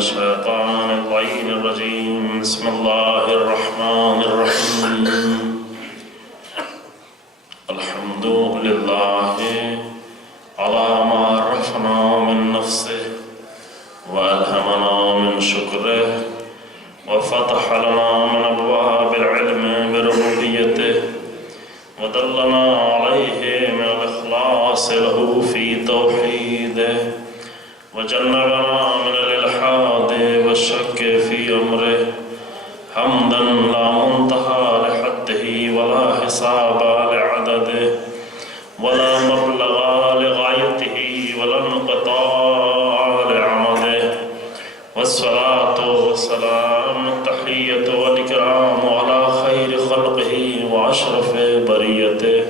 الشيطان اللعين الرجيم بسم الله الرحمن الرحيم الحمد لله على ما عرفنا من نفسه وألهمنا من شكره وفتح لنا من أبواب العلم بربوبيته ودلنا عليه من الإخلاص له في توحيده وجنبنا من الإلحاد والشك في أمره حمدا لا منتهى لحده ولا حساب لعدده ولا مبلغ لغايته ولا انقطاع لعمده والصلاة والسلام التحية والإكرام على خير خلقه وأشرف بريته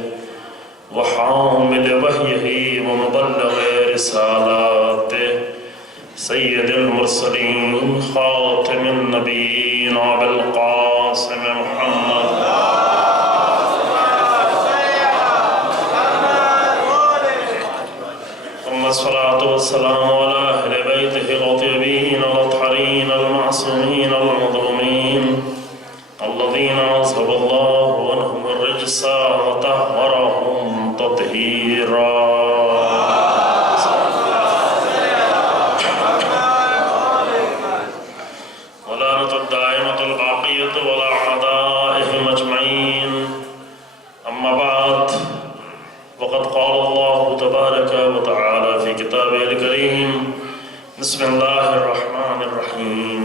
وحامل وحيه ومبلغ رسالاته سيد المرسلين خاتم النبيين أبي القاسم محمد ثم الصلاة والسلام على أهل بيته الأطيبين الأطهرين المعصومين المظلومين الذين أذهب الله عنهم الرجس وطهرهم تطهيرا ولعنة الدائمة الباقية ولا أعدائهم أجمعين أما بعد وقد قال الله تبارك وتعالى في كتابه الكريم بسم الله الرحمن الرحيم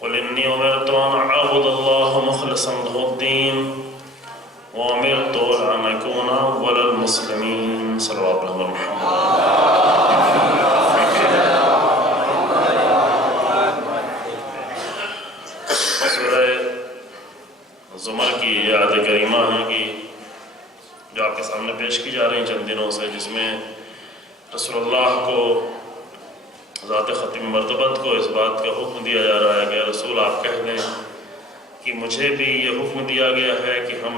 قل إني أمرت أن أعبد الله مخلصا له الدين وأمرت أن أكون أول المسلمين صلوات الله على محمد سورہ زمر کی آیت کریمہ ہے کہ جو آپ کے سامنے پیش کی جا رہی ہیں چند دنوں سے، جس میں رسول اللہ کو ذات ختم مرتبت کو اس بات کا حکم دیا جا رہا ہے کہ رسول آپ کہہ دیں کہ مجھے بھی یہ حکم دیا گیا ہے کہ ہم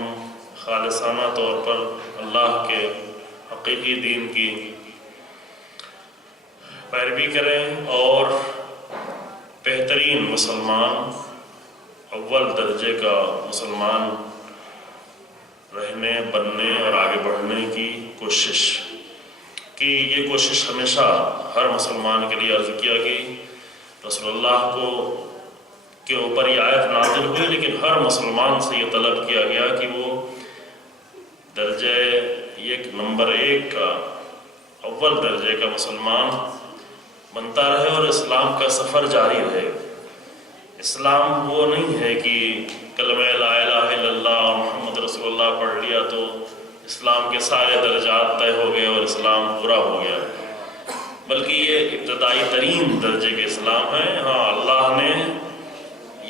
خالصانہ طور پر اللہ کے حقیقی دین کی پیروی کریں اور بہترین مسلمان، اول درجے کا مسلمان رہنے، بننے اور آگے بڑھنے کی کوشش کی۔ یہ کوشش ہمیشہ ہر مسلمان کے لیے عرض کیا گئی، رسول اللہ کو کے اوپر یہ آیت نازل ہوئی، لیکن ہر مسلمان سے یہ طلب کیا گیا کہ وہ درجے نمبر 1 کا، اول درجے کا مسلمان بنتا رہے اور اسلام کا سفر جاری رہے۔ اسلام وہ نہیں ہے کہ کلمہ لا الہ الا اللہ اور محمد رسول اللہ پڑھ لیا تو اسلام کے سارے درجات طے ہو گئے اور اسلام پورا ہو گیا، بلکہ یہ ابتدائی ترین درجے کے اسلام ہے۔ ہاں، اللہ نے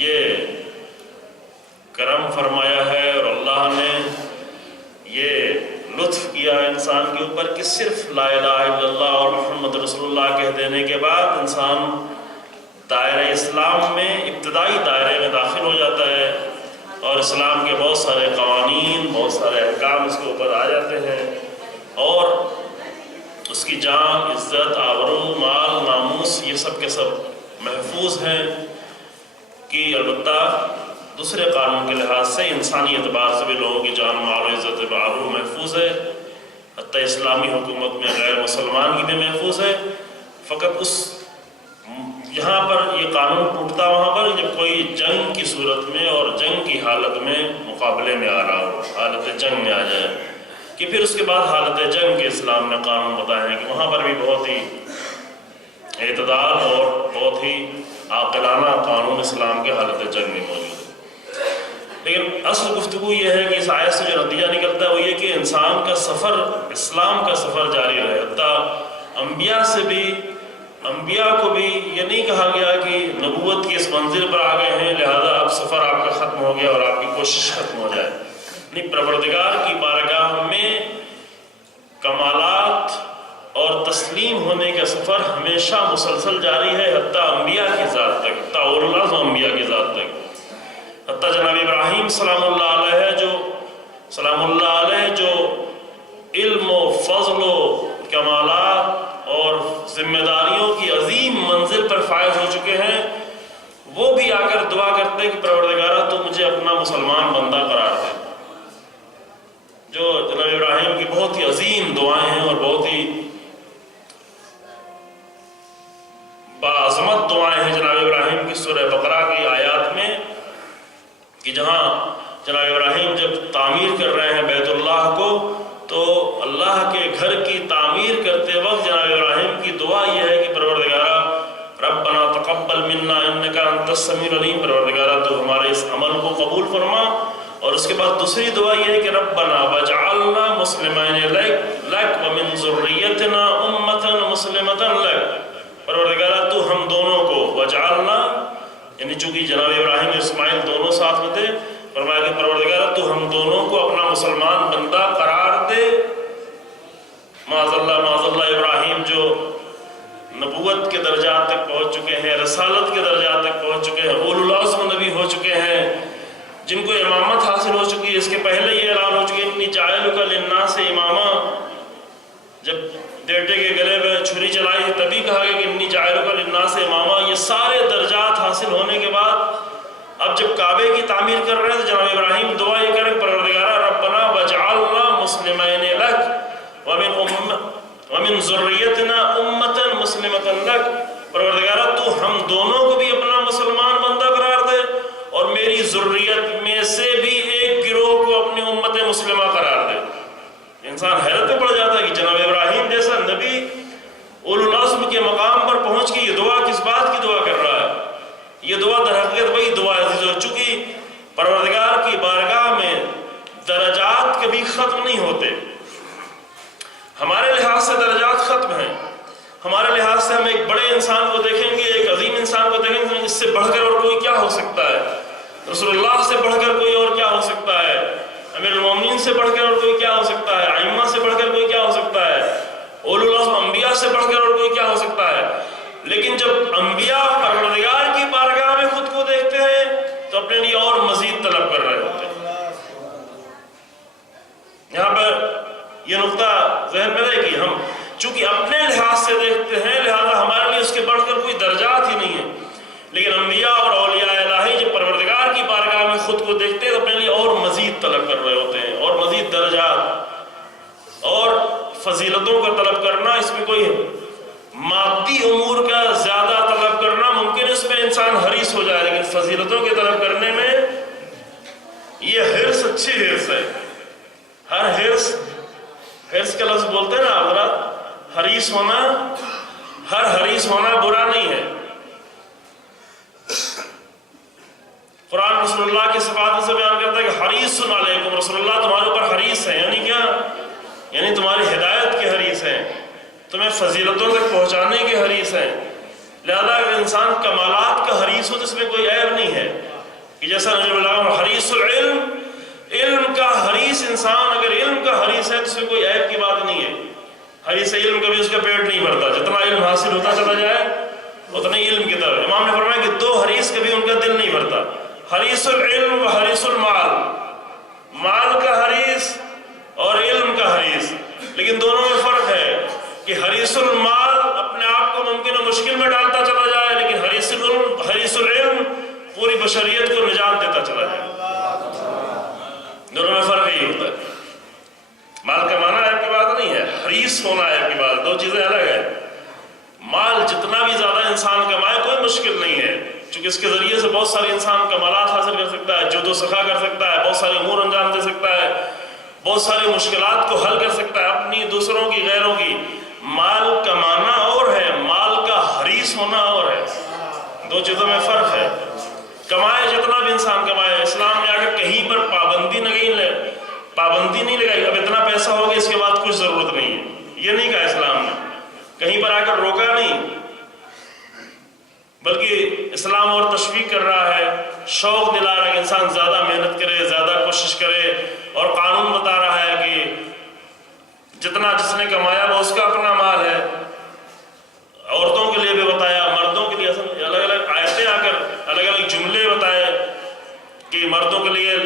یہ کرم فرمایا ہے اور اللہ نے یہ لطف کیا انسان کے اوپر کہ صرف لا الہ الا اللہ اور محمد رسول اللہ کہہ دینے کے بعد انسان دائرہ اسلام میں، ابتدائی دائرے میں داخل ہو جاتا ہے اور اسلام کے بہت سارے قوانین، بہت سارے احکام اس کے اوپر آ جاتے ہیں اور اس کی جان، عزت، آبرو، مال، ناموس یہ سب کے سب محفوظ ہیں کہ البتہ دوسرے قانون کے لحاظ سے انسانی اعتبار سے بھی لوگوں کی جان، مال و عزت، آبرو محفوظ ہے، حتیٰ اسلامی حکومت میں غیر مسلمان کی بھی محفوظ ہے۔ فقط جہاں پر یہ قانون ٹوٹتا وہاں پر جب کوئی جنگ کی صورت میں اور جنگ کی حالت میں مقابلے میں آ رہا ہو، حالت جنگ میں آ جائے، کہ پھر اس کے بعد حالت جنگ کے اسلام نے قانون بتایا ہے کہ وہاں پر بھی بہت ہی اعتدال اور بہت ہی عاقلانہ قانون اسلام کے حالت جنگ میں موجود ہے۔ لیکن اصل گفتگو یہ ہے کہ اس آیت سے جو نتیجہ نکلتا ہے وہ یہ کہ انسان کا سفر، اسلام کا سفر جاری رہے۔ حتیٰ انبیاء کو بھی یہ نہیں کہا گیا کہ نبوت کی اس منزل پر آ گئے ہیں لہذا اب سفر آپ کا ختم ہو گیا اور آپ کی کوشش ختم ہو جائے۔ نہیں، پروردگار کی بارگاہ میں کمالات اور تسلیم ہونے کا سفر ہمیشہ مسلسل جاری ہے، حتیٰ انبیاء کی ذات تک، حتیٰ اولو العزم انبیاء کی ذات تک، حتیٰ جناب ابراہیم سلام اللہ علیہ جو علم و فضل و کمالات اور ذمہ داریوں کی عظیم منزل پر فائز ہو کہ پروردگارہ تو مجھے اپنا مسلمان بندہ قرار دے، جو جناب ابراہیم کی بہت ہی عظیم دعائیں ہیں اور بہت ہی باعظمت دعائیں ہیں جناب ابراہیم کی سورہ بقرہ کی آیات میں، کہ جہاں جناب ابراہیم جب تعمیر کر رہے ہیں بیت اللہ کو، تو اللہ کے گھر کی تعمیر کرتے وقت جناب ابراہیم کی دعا یہ ہے کہ پروردگارہ ربنا تقبل منا انک انت السمیع العلیم، پروردگارہ تو ہمارے اس عمل کو قبول فرما۔ اور اس کے بعد دوسری دعا یہ ہے کہ ربنا وجعلنا مسلمین لک ومن ذریتنا امۃ مسلمۃ لک، پروردگارہ تو ہم دونوں کو وجعلنا، یعنی چونکہ جناب ابراہیم اور اسماعیل دونوں ساتھ میں تھے، فرمایا کہ پروردگارہ تو ہم دونوں کو اپنا مسلمان بندہ قرار دے۔ معاذ اللہ ابراہیم جو نبوت کے درجات تک پہنچ چکے ہیں، رسالت کے درجات تک پہنچ چکے ہیں، اولو العزم نبی ہو چکے ہیں، جن کو امامت حاصل ہو چکی ہے، اس کے پہلے یہ اعلان ہو چکی ہے انی جاعلک للناس اماما، جب بیٹے کے گلے میں چھری چلائی تبھی کہا گیا کہ انی جاعلک للناس اماما۔ یہ سارے درجات حاصل ہونے کے بعد اب جب کعبے کی تعمیر کر رہے ہیں تو جناب ابراہیم دعا یہ کریں پروردگارہ ربنا وجعلنا مسلمین لک ومن ذریتنا امۃ مسلمۃ لک، پروردگارہ تو ہم دونوں کو بھی اپنا مسلمان بندہ قرار دے اور میری ذریت میں سے بھی ایک گروہ کو اپنی امت مسلمہ قرار دے۔ انسان حیرت میں پڑ جاتا ہے کہ جناب ابراہیم جیسا نبی اولو العزم کے مقام پر پہنچ کے یہ دعا کس بات کی دعا کر رہا ہے؟ یہ دعا در حقیقت وہی دعا ہے جو چونکہ پروردگار کی بارگاہ میں درجات کبھی ختم نہیں ہوتے۔ ہمارے لحاظ سے درجات ختم ہیں، ہمارے لحاظ سے ہم ایک بڑے انسان کو دیکھیں گے، ایک عظیم انسان کو دیکھیں گے، اس سے بڑھ کر اور کوئی کیا ہو سکتا ہے؟ رسول اللہ سے بڑھ کر کوئی اور کیا ہو سکتا ہے؟ امیر المومنین سے بڑھ کر اور کوئی کیا ہو سکتا ہے؟ ائمہ سے بڑھ کر کوئی کیا ہو سکتا ہے؟ اولو العزم انبیاء سے بڑھ کر اور کوئی کیا ہو سکتا ہے؟ لیکن جب انبیاء پروردگار کی بارگاہ میں خود کو دیکھتے ہیں تو اپنے لیے اور مزید طلب کر رہے ہوتے ہیں۔ یہاں پر یہ نقطہ ذہن میں رہے کہ ہم چونکہ اپنے لحاظ سے دیکھتے ہیں لہذا ہمارے لیے اس کے بڑھ کر کوئی درجات ہی نہیں ہے، لیکن انبیاء اور اولیاء الہی جب پروردگار کی بارگاہ میں خود کو دیکھتے ہیں تو اپنے لیے اور مزید طلب کر رہے ہوتے ہیں، اور مزید درجات اور فضیلتوں کا طلب کرنا۔ اس میں کوئی مادی امور کا زیادہ طلب کرنا ممکن اس میں انسان حریص ہو جائے، لیکن فضیلتوں کے طلب کرنے میں یہ حرص اچھی حرص ہے۔ ہر حرص کا لفظ بولتے ہیں نا حضرات، حریص ہونا، ہر حریص ہونا برا نہیں ہے۔ قرآن رسول اللہ کی صفات سے بیان کرتا ہے کہ حریص علیکم، رسول اللہ تمہارے اوپر حریص ہے، یعنی کیا؟ یعنی تمہاری ہدایت کے حریص ہیں، تمہیں فضیلتوں تک پہنچانے کے حریص ہیں۔ لہذا اگر انسان کمالات کا حریص ہو تو اس میں کوئی عیب نہیں ہے، کہ جیسا نبی اللہ حریص العلم، علم کا حریص انسان اگر علم کا حریص ہے تو اس میں کوئی عیب کی بات نہیں ہے۔ حریص علم کبھی اس کا پیٹ نہیں بھرتا، جتنا علم حاصل ہوتا چلا جائے اتنے علم کی طرف۔ امام نے فرمایا کہ دو حریص کبھی ان کا دل نہیں بھرتا، حریص العلم و حریص المال، مال کا حریص اور علم کا حریص، لیکن دونوں میں فرق ہے کہ حریص المال اپنے آپ کو ممکن و مشکل میں ڈالتا چلا جائے، لیکن حریص العلم پوری بشریت کو نجات دیتا چلا جائے۔ دونوں میں فرق یہی ہوتا ہے۔ مال کمانا عیب کی بات نہیں ہے، حریص ہونا عیب کی بات، دو چیزیں الگ ہیں۔ مال جتنا بھی زیادہ انسان کمائے کوئی مشکل نہیں ہے، چونکہ اس کے ذریعے سے بہت سارے انسان کمالات حاصل کر سکتا ہے، جود و سخا کر سکتا ہے، بہت سارے امور انجام دے سکتا ہے، بہت ساری مشکلات کو حل کر سکتا ہے، اپنی، دوسروں کی، غیروں کی۔ مال کمانا اور ہے، مال کا حریص ہونا اور ہے، دو چیزوں میں فرق ہے۔ کمائے جتنا بھی انسان کمائے، اسلام میں آگر کہیں پر پابندی نہیں لگائی اب اتنا پیسہ ہوگا اس کے بعد کچھ ضرورت نہیں ہے، یہ نہیں کہا اسلام نے، کہیں پر آ کر روکا نہیں، بلکہ اسلام اور تشویق کر رہا ہے، شوق دلا رہا ہے کہ انسان زیادہ محنت کرے، زیادہ کوشش کرے، اور قانون بتا رہا ہے کہ جتنا جس نے کمایا وہ اس کا اپنا مال ہے۔ عورتوں کے لیے بھی بتایا، مردوں کے لیے الگ الگ آیتیں آ کر الگ الگ جملے بتائے کہ مردوں کے لیے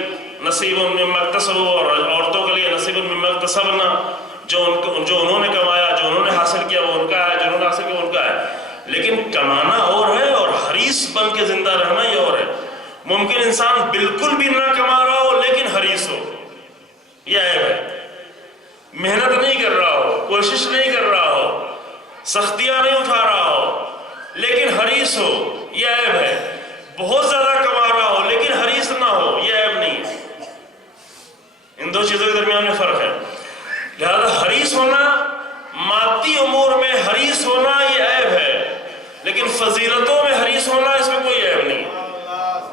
نصیب مما اکتسبوا اور عورتوں کے لیے نصیب مما اکتسبنا، جو انہوں نے کمایا، جو انہوں نے حاصل کیا وہ ان کا ہے، جو انہوں نے حاصل کیا وہ ان کا ہے۔ لیکن کمانا اور ہے اور حریص بن کے زندہ رہنا یہ اور ہے۔ ممکن انسان بالکل بھی نہ کما رہا ہو لیکن حریص ہو، یہ عیب ہے۔ محنت نہیں کر رہا ہو، کوشش نہیں کر رہا ہو، سختیاں نہیں اٹھا رہا ہو لیکن حریص ہو، یہ عیب ہے۔ بہت زیادہ کما رہا ہو لیکن حریص نہ ہو، یہ عیب نہیں ہے۔ ان دو چیزوں کے درمیان میں فرق ہے۔ لہذا حریص ہونا، مادی امور میں حریص ہونا یہ عیب ہے، لیکن فضیلتوں میں حریص ہونا اس میں کوئی عیب نہیں۔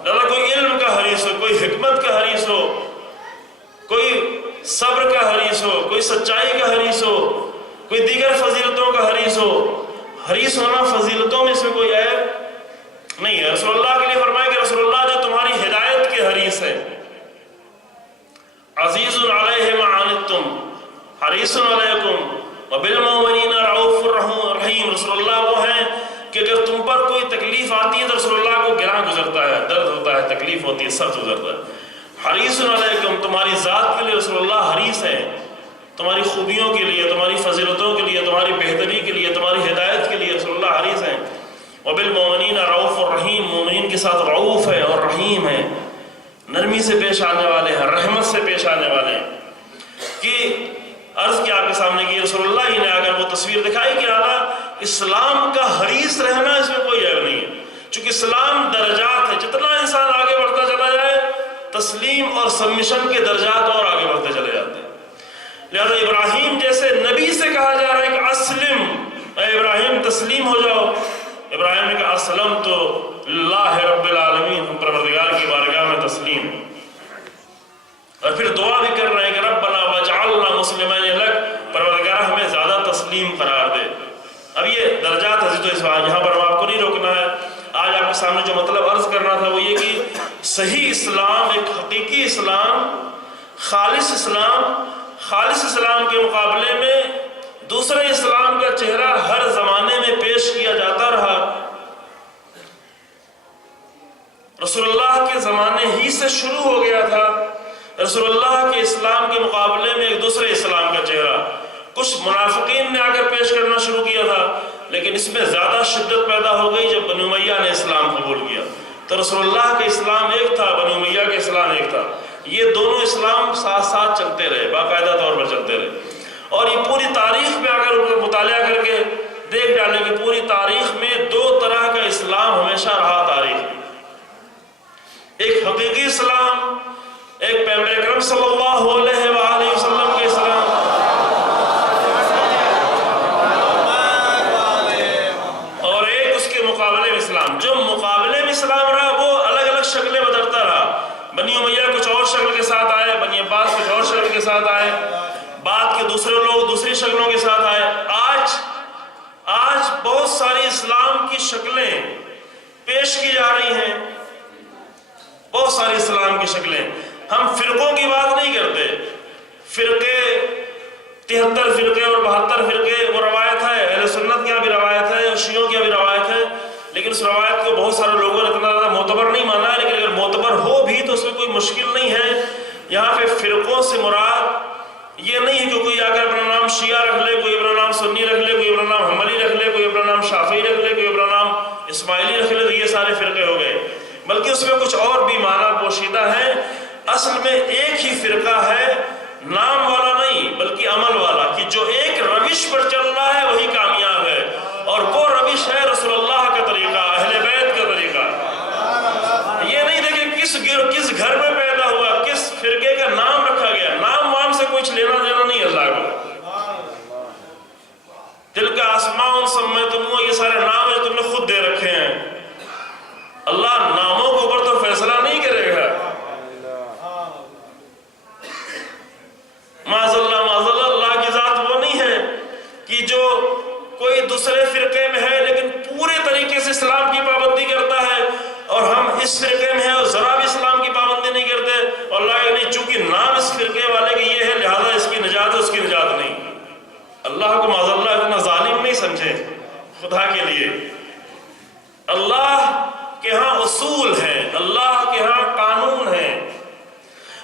لہذا کوئی علم کا حریص ہو، کوئی حکمت کا حریص ہو، کوئی صبر کا حریص ہو، کوئی سچائی کا حریص ہو، کوئی دیگر فضیلتوں کا حریص ہو، حریص ہونا فضیلتوں میں اس میں کوئی عیب نہیں ہے۔ رسول اللہ کے لیے فرمایا کہ رسول اللہ جو تمہاری ہدایت کے حریص ہے، عزیز علیہ ما عنتم حریص علیکم وبالمؤمنین رؤوف رحیم۔ رسول اللہ وہ ہیں کہ اگر تم پر کوئی تکلیف آتی ہے تو رسول اللہ کو گراں گزرتا ہے، درد ہوتا ہے، تکلیف ہوتی ہے، سخت گزرتا ہے۔ حریص علیکم، تمہاری ذات کے لیے رسول اللہ حریص ہیں، تمہاری خوبیوں کے لیے، تمہاری فضیلتوں کے لیے، تمہاری بہتری کے لیے، تمہاری ہدایت کے لیے رسول اللہ حریص ہیں۔ وبالمؤمنین رؤوف الرحیم، مومنین کے ساتھ رؤوف ہے اور رحیم ہے، نرمی سے پیش آنے والے ہیں، رحمت سے پیش آنے والے ہیں۔ کہ عرض کیا آپ کے سامنے کی رسول اللہ ہی نے اگر وہ تصویر دکھائی کہ اعلیٰ اسلام کا حریص رہنا اس میں کوئی عیب نہیں ہے، چونکہ اسلام درجات ہے، جتنا انسان آگے بڑھتا چلا جائے تسلیم اور سبمیشن کے درجات اور آگے بڑھتے چلے جاتے ہیں۔ لہذا ابراہیم جیسے نبی سے کہا جا رہا ہے کہ اسلم، اے ابراہیم تسلیم ہو جاؤ، ابراہیم نے کہا اسلم تو اللہ رب العالمین، ہم پروردگار کی بارگاہ میں تسلیم۔ اور پھر دعا بھی کر رہے ہیں کہ ربنا وجعلنا مسلمین لک، پروردگار ہمیں زیادہ تسلیم قرار دے۔ اب یہ درجات ہے تو اس بات یہاں پر ہم آپ کو نہیں روکنا ہے۔ آج آپ کے سامنے جو مطلب عرض کرنا تھا وہ یہ کہ صحیح اسلام، ایک حقیقی اسلام، خالص اسلام کے مقابلے میں دوسرے اسلام کا چہرہ ہر زمانے میں پیش کیا جاتا رہا۔ رسول اللہ کے زمانے ہی سے شروع ہو گیا تھا رسول اللہ کے اسلام کے مقابلے میں ایک دوسرے اسلام کا چہرہ۔ کچھ منافقین نے آ کر پیش کرنا شروع کیا تھا، لیکن اس میں زیادہ شدت پیدا ہو گئی جب بنی امیہ نے اسلام قبول کیا۔ تو رسول اللہ کا اسلام ایک تھا، بنی امیہ کا اسلام ایک تھا، یہ دونوں اسلام ساتھ ساتھ چلتے رہے، باقاعدہ طور پر چلتے رہے۔ اور یہ پوری تاریخ میں اگر مطالعہ کر کے دیکھ ڈالیں کہ پوری تاریخ میں دو طرح کا اسلام ہمیشہ رہا تاریخ میں، ایک حقیقی اسلام، ایک پیغمبر اکرم صلی اللہ علیہ وآلہ وسلم کے اسلام، اور ایک اس کے مقابلے میں اسلام۔ جو مقابلے میں اسلام رہا وہ الگ الگ شکلیں بدلتا رہا۔ بنی امیہ کچھ اور شکل کے ساتھ آئے، بنی عباس کچھ اور شکل کے ساتھ آئے، بعد کے دوسرے لوگ دوسری شکلوں کے ساتھ آئے۔ آج بہت ساری اسلام کی شکلیں پیش کی جا رہی ہیں، بہت ساری اسلام کی شکلیں۔ ہم فرقوں کی بات نہیں کرتے، فرقے 73 فرقے اور 72 فرقے وہ روایت ہے، اہل سنت کی بھی روایت ہے اور شیعوں کی بھی روایت ہے، لیکن اس روایت کو بہت سارے لوگوں نے اتنا زیادہ معتبر نہیں مانا ہے، لیکن اگر معتبر ہو بھی تو اس میں کوئی مشکل نہیں ہے۔ یہاں پہ فرقوں سے مراد یہ نہیں ہے کہ کوئی آ کر اپنا نام شیعہ رکھ لے، کوئی اپنا نام سنی رکھ لے، کوئی اپنا نام حنبلی رکھ لے، کوئی اپنا نام شافعی رکھ لے، کوئی اپنا نام اسماعیلی رکھ لے، تو یہ سارے فرقے ہو گئے، بلکہ اس میں کچھ اور بھی معنی پوشیدہ ہیں۔ اصل میں ایک ہی فرقہ ہے، نام والا نہیں بلکہ عمل والا، کہ جو ایک روش پر چل رہا ہے وہی کامیاب ہے، اور وہ روش ہے رسول اللہ کا طریقہ، اہل بیت کا طریقہ۔ یہ نہیں دیکھیں کس گھر میں پیدا ہوا، کس فرقے کا نام رکھا گیا، نام وام سے کچھ لینا دینا نہیں اللہ کو۔ تلک اسماء سمیتموها، یہ سارے نام ہیں تم نے خود دے رکھے ہیں، اللہ ناموں کے اوپر تو فیصلہ نہیں کرے گا۔ معاذ اللہ اللہ کی ذات وہ نہیں ہے کہ جو کوئی دوسرے فرقے میں ہے لیکن پورے طریقے سے اسلام کی پابندی کرتا ہے، اور ہم اس فرقے میں ہیں اور ذرا بھی اسلام کی پابندی نہیں کرتے، اور اللہ کہ نہیں چونکہ نام اس فرقے والے کے یہ ہے لہذا اس کی نجات ہے، اس کی نجات نہیں۔ اللہ کو معاذ اللہ اتنا ظالم نہیں سمجھے خدا کے لیے۔ اللہ کے ہاں اصول ہیں، اللہ کے ہاں قانون ہیں،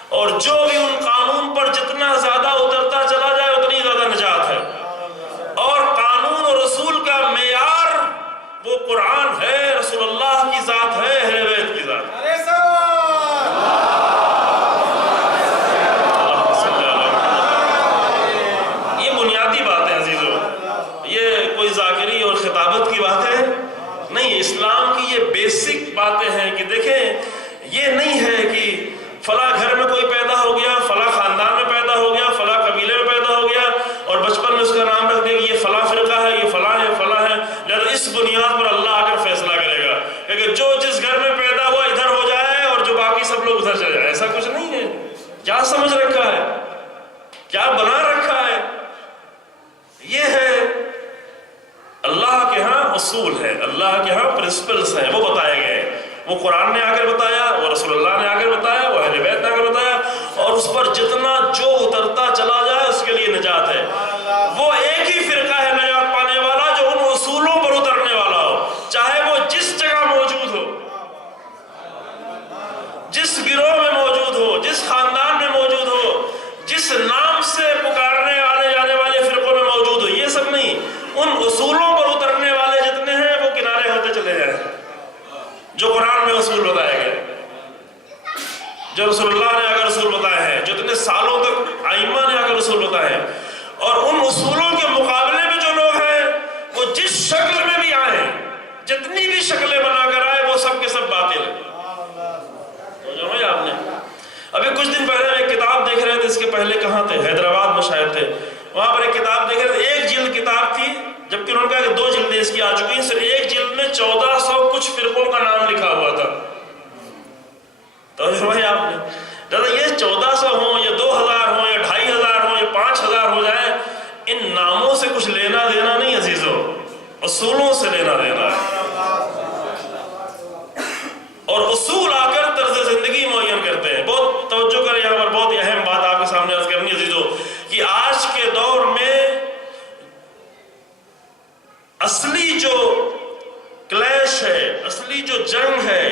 اور جو بھی ان قانون پر جتنا زیادہ اترتا چلا جائے اتنی زیادہ نجات ہے۔ اور قانون اور رسول کا معیار وہ قرآن ہے، رسول اللہ کی ذات ہے، اہل بیت کی ذات ہے۔ نہیں، اسلام کی یہ بیسک باتیں ہیں کہ دیکھیں یہ نہیں ہے کہ فلاں گھر میں کوئی پیدا ہو گیا، فلاں خاندان میں پیدا ہو گیا، فلاں قبیلے میں پیدا ہو گیا اور بچپن میں اس کا نام رکھ دیا کہ یہ فلاں فرقہ ہے، یہ فلاں ہے، فلاں ہے، لہذا اس بنیاد پر اللہ آ کر فیصلہ کرے گا کہ جو جس گھر میں پیدا ہوا ادھر ہو جائے اور جو باقی سب لوگ ادھر چلے جائیں۔ ایسا کچھ نہیں ہے۔ کیا سمجھ رکھا ہے، کیا بنا رکھا ہے؟ یہ ہے اللہ کے ہاں اصول ہے، اللہ کے ہاں پرنسپلز ہیں، وہ بتائے گئے، وہ قرآن نے آ کر بتایا، وہ رسول اللہ نے آ کر بتایا، وہ اہل بیت نے آ کر بتایا، اور اس پر جتنا جو اترتا چلا جائے اس کے لیے نجات ہے۔ وہ ایک ہی فرقہ ہے نجات پانے والا جو ان اصولوں پر اترنے والا ہو، چاہے وہ جس جگہ موجود ہو، جس گروہ میں موجود ہو، جس خاندان میں موجود ہو، جس نام سے پکارنے والے جانے والے فرقوں میں موجود ہو، یہ سب نہیں، ان اصولوں پر اترنے والے جتنے ہیں وہ کنارے ہوتے چلے جائیں، جو قرآن میں اصول بتائے گئے، جو رسول اللہ نے اگر اصول بتائے ہیں، جتنے سالوں تک ائمہ نے اگر اصول بتائے ہیں، اور ان اصولوں کے مقابلے میں جو لوگ ہیں وہ جس شکل میں بھی آئے، جتنی بھی شکلیں بنا کر آئے، وہ سب کے سب باطل ہیں۔ سمجھا آپ نے؟ ابھی کچھ دن پہلے ایک کتاب دیکھ رہے تھے، اس کے پہلے کہاں تھے، حیدرآباد میں شاید تھے، وہاں پر ایک کتاب دیکھ رہے تھے، ایک جلد کتاب تھی، جبکہ انہوں نے کہا کہ 2 جلدیں اس کی آ چکی ہیں، صرف ایک جلد میں 1400 کچھ فرقوں کا نام لکھا ہوا تھا۔ تو بھائی آپ نے دادا یہ 1400 ہوں یا 2000 ہوں یا 2500 ہوں یا 5000 ہو جائے، ان ناموں سے کچھ لینا دینا نہیں عزیزو، اصولوں سے لینا دینا ہے، اور اصول آ کر طرز زندگی معین کرتے ہیں۔ بہت توجہ کریں یہاں پر، بہت اہم بات آپ کے سامنے عرض کرنی عزیزو، کہ آج کے دور میں اصلی جو کلیش ہے، اصلی جو جنگ ہے،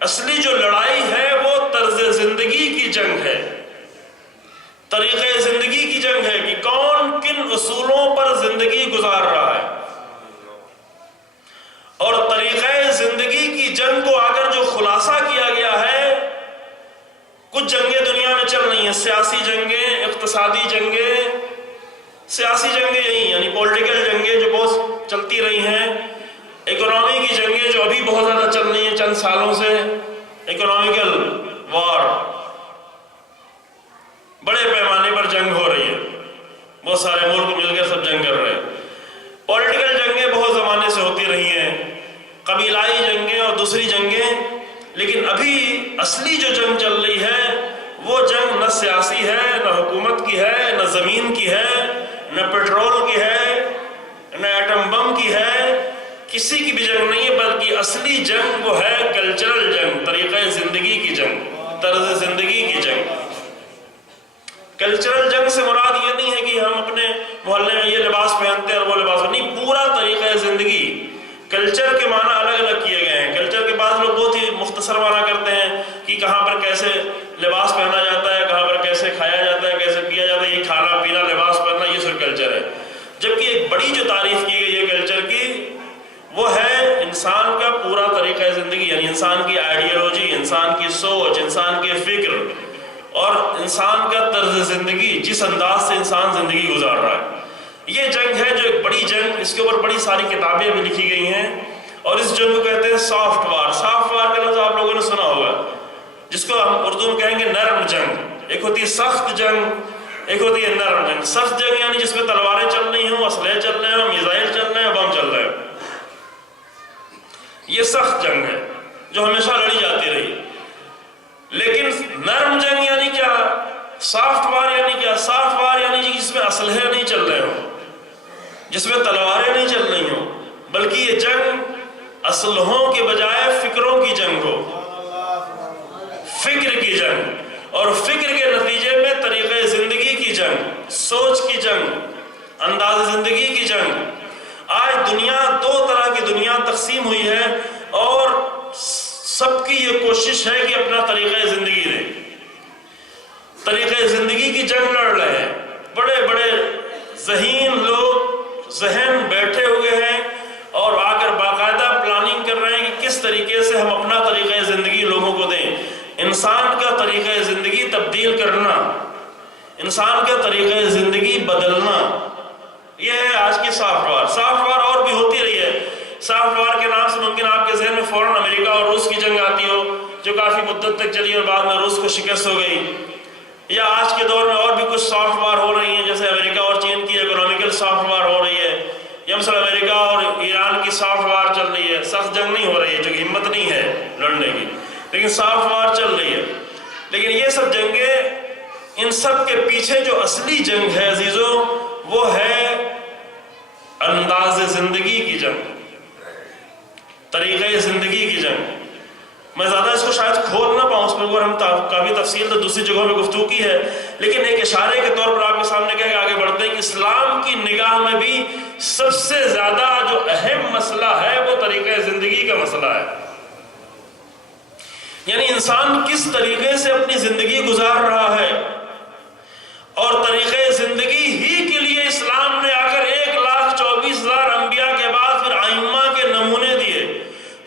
اصلی جو لڑائی ہے، وہ طرز زندگی کی جنگ ہے، طریقہ زندگی کی جنگ ہے کہ کون کن اصولوں پر زندگی گزار رہا ہے۔ اور طریقہ زندگی کی جنگ کو اگر جو خلاصہ کیا گیا ہے، کچھ جنگیں دنیا میں چل رہی ہیں، سیاسی جنگیں، اقتصادی جنگیں، سیاسی جنگیں یہی یعنی پولیٹیکل جنگیں جو بہت چلتی رہی ہیں، اکنامی کی جنگیں جو ابھی بہت زیادہ چل رہی ہیں چند سالوں سے، اکنامیکل وار، بڑے پیمانے پر جنگ ہو رہی ہے، بہت سارے ملک مل کر سب جنگ کر رہے ہیں۔ پولیٹیکل جنگیں بہت زمانے سے ہوتی رہی ہیں، قبیلائی جنگیں اور دوسری جنگیں، لیکن ابھی اصلی جو جنگ چل رہی ہے وہ جنگ نہ سیاسی ہے، نہ حکومت کی ہے، نہ زمین کی ہے، نہ پیٹرول کی ہے، نہ ایٹم بم کی ہے، کسی کی بھی جنگ نہیں ہے، بلکہ اصلی جنگ وہ ہے کلچرل جنگ، طریقہ زندگی کی جنگ، طرز زندگی کی جنگ۔ کلچرل جنگ سے مراد یہ نہیں ہے کہ ہم اپنے محلے میں یہ لباس پہنتے ہیں اور وہ لباس نہیں، پورا طریقہ زندگی۔ کلچر کے معنی الگ الگ کیے گئے ہیں، کلچر کے بعض لوگ بہت ہی مختصر معنی کرتے ہیں کہ کہاں پر کیسے لباس پہنا جاتا ہے، کہاں پر کیسے کھایا جاتا ہے، کیسے پیا جاتا ہے، یہ کھانا پینا لباس پہننا یہ صرف کلچر ہے، جبکہ ایک بڑی جو تعریف کی گئی ہے کلچر کی وہ ہے انسان کا پورا طریقہ زندگی، یعنی انسان کی آئیڈیالوجی، انسان کی سوچ، انسان کی فکر اور انسان کا طرز زندگی، جس انداز سے انسان زندگی گزار رہا ہے۔ یہ جنگ ہے جو ایک بڑی جنگ، اس کے اوپر بڑی ساری کتابیں بھی لکھی گئی ہیں، اور اس جنگ کو کہتے ہیں سافٹ وار۔ سافٹ وار کا لفظ آپ لوگوں نے سنا ہوگا، جس کو ہم اردو میں کہیں گے نرم جنگ۔ ایک ہوتی ہے سخت جنگ، ایک ہوتی ہے نرم جنگ۔ سخت جنگ یعنی جس میں تلواریں چل رہی ہوں، اسلحے چل رہے ہیں، میزائل چل رہے ہیں، بم چل رہے ہیں، یہ سخت جنگ ہے جو ہمیشہ لڑی جاتی رہی۔ لیکن نرم جنگ یعنی کیا؟ سافٹ وار یعنی کیا؟ سافٹ وار یعنی جس میں اسلحے نہیں چل رہے ہوں، جس میں تلواریں نہیں چل رہی ہوں، بلکہ یہ جنگ اسلحوں کے بجائے فکروں کی جنگ ہو، فکر کی جنگ، اور فکر کے نتیجے میں طریقہ زندگی کی جنگ، سوچ کی جنگ، انداز زندگی کی جنگ۔ آج دنیا دو طرح کی دنیا تقسیم ہوئی ہے، اور سب کی یہ کوشش ہے کہ اپنا طریقہ زندگی دے، طریقہ زندگی کی جنگ لڑ رہے ہیں۔ بڑے بڑے ذہین لوگ ذہن بیٹھے ہوئے ہیں اور آ کر باقاعدہ پلاننگ کر رہے ہیں کہ کس طریقے سے ہم اپنا طریقہ زندگی لوگوں کو دیں۔ انسان کا طریقہ زندگی تبدیل کرنا، انسان کا طریقہ زندگی بدلنا، یہ ہے آج کی سافٹ وار۔ سافٹ وار اور بھی ہوتی رہی ہے، سافٹ وار کے نام سے ممکن آپ کے ذہن میں فوراً امریکہ اور روس کی جنگ آتی ہو جو کافی مدت تک چلی اور بعد میں روس کو شکست ہو گئی، یا آج کے دور میں اور بھی کچھ سافٹ وار ہو رہی ہیں، جیسے امریکہ اور چین کی اکنامیکل سافٹ وار ہو رہی ہے، یا مثلا امریکہ اور ایران کی سافٹ وار چل رہی ہے۔ سخت جنگ نہیں ہو رہی ہے جو کہ ہمت نہیں ہے لڑنے کی، لیکن سافٹ وار چل رہی ہے۔ لیکن یہ سب جنگیں، ان سب کے پیچھے جو اصلی جنگ ہے عزیزوں، وہ ہے انداز زندگی کی جنگ، طریقہ زندگی کی جنگ۔ میں زیادہ اس کو شاید کھول نہ پاؤں، اس میں ہم کافی تفصیل تو دوسری جگہوں میں گفتگو کی ہے، لیکن ایک اشارے کے طور پر آپ کے سامنے کہہ کے آگے بڑھتے ہیں کہ اسلام کی نگاہ میں بھی سب سے زیادہ جو اہم مسئلہ ہے وہ طریقہ زندگی کا مسئلہ ہے۔ یعنی انسان کس طریقے سے اپنی زندگی گزار رہا ہے، اور طریقہ زندگی ہی کے لیے اسلام نے آ کر 1,24,000 انبیاء کے بعد پھر ائمہ کے نمونے دیے،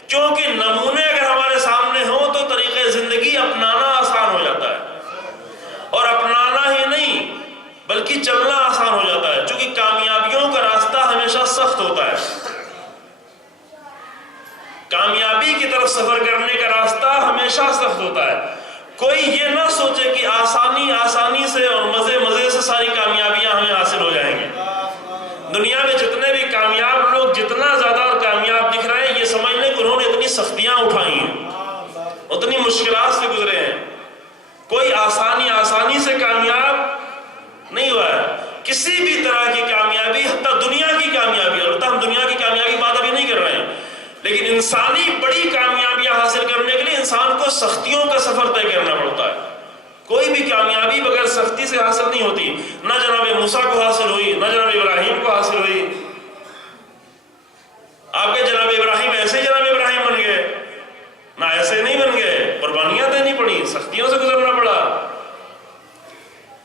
کیونکہ نمونے اگر ہمارے سامنے ہوں تو طریقہ زندگی اپنانا آسان ہو جاتا ہے، اور اپنانا ہی نہیں بلکہ چلنا آسان ہو جاتا ہے، چونکہ کامیابیوں کا راستہ ہمیشہ سخت ہوتا ہے۔ کامیابی کی طرف سفر کرنے کا راستہ ہمیشہ سخت ہوتا ہے۔ کوئی یہ نہ سوچے کہ آسانی سے اور مزے سے ساری کامیابیاں ہمیں حاصل ہو جائیں گی۔ دنیا میں جتنے بھی کامیاب لوگ جتنا زیادہ اور کامیاب دکھ رہے ہیں، یہ سمجھ لیں کہ انہوں نے اتنی سختیاں اٹھائی ہیں، اتنی مشکلات سے گزرے ہیں۔ کوئی آسانی سے کامیاب نہیں ہوا ہے۔ کسی بھی طرح کی کامیابی، حتیٰ دنیا کی کامیابی، البتہ ہم دنیا کی کامیابی کی بات ابھی نہیں کر رہے ہیں، لیکن انسانی بڑی کامیابیاں حاصل کرنے کے لیے انسان کو سختیوں کا سفر طے کرنا پڑتا ہے۔ کوئی بھی کامیابی بغیر سختی سے حاصل نہیں ہوتی۔ نہ جناب موسیٰ کو حاصل ہوئی، نہ جناب ابراہیم کو حاصل ہوئی۔ آپ کے جناب ابراہیم ایسے جناب ابراہیم بن گئے؟ نہ ایسے نہیں بن گئے، قربانیاں دینی پڑی، سختیوں سے گزرنا پڑا۔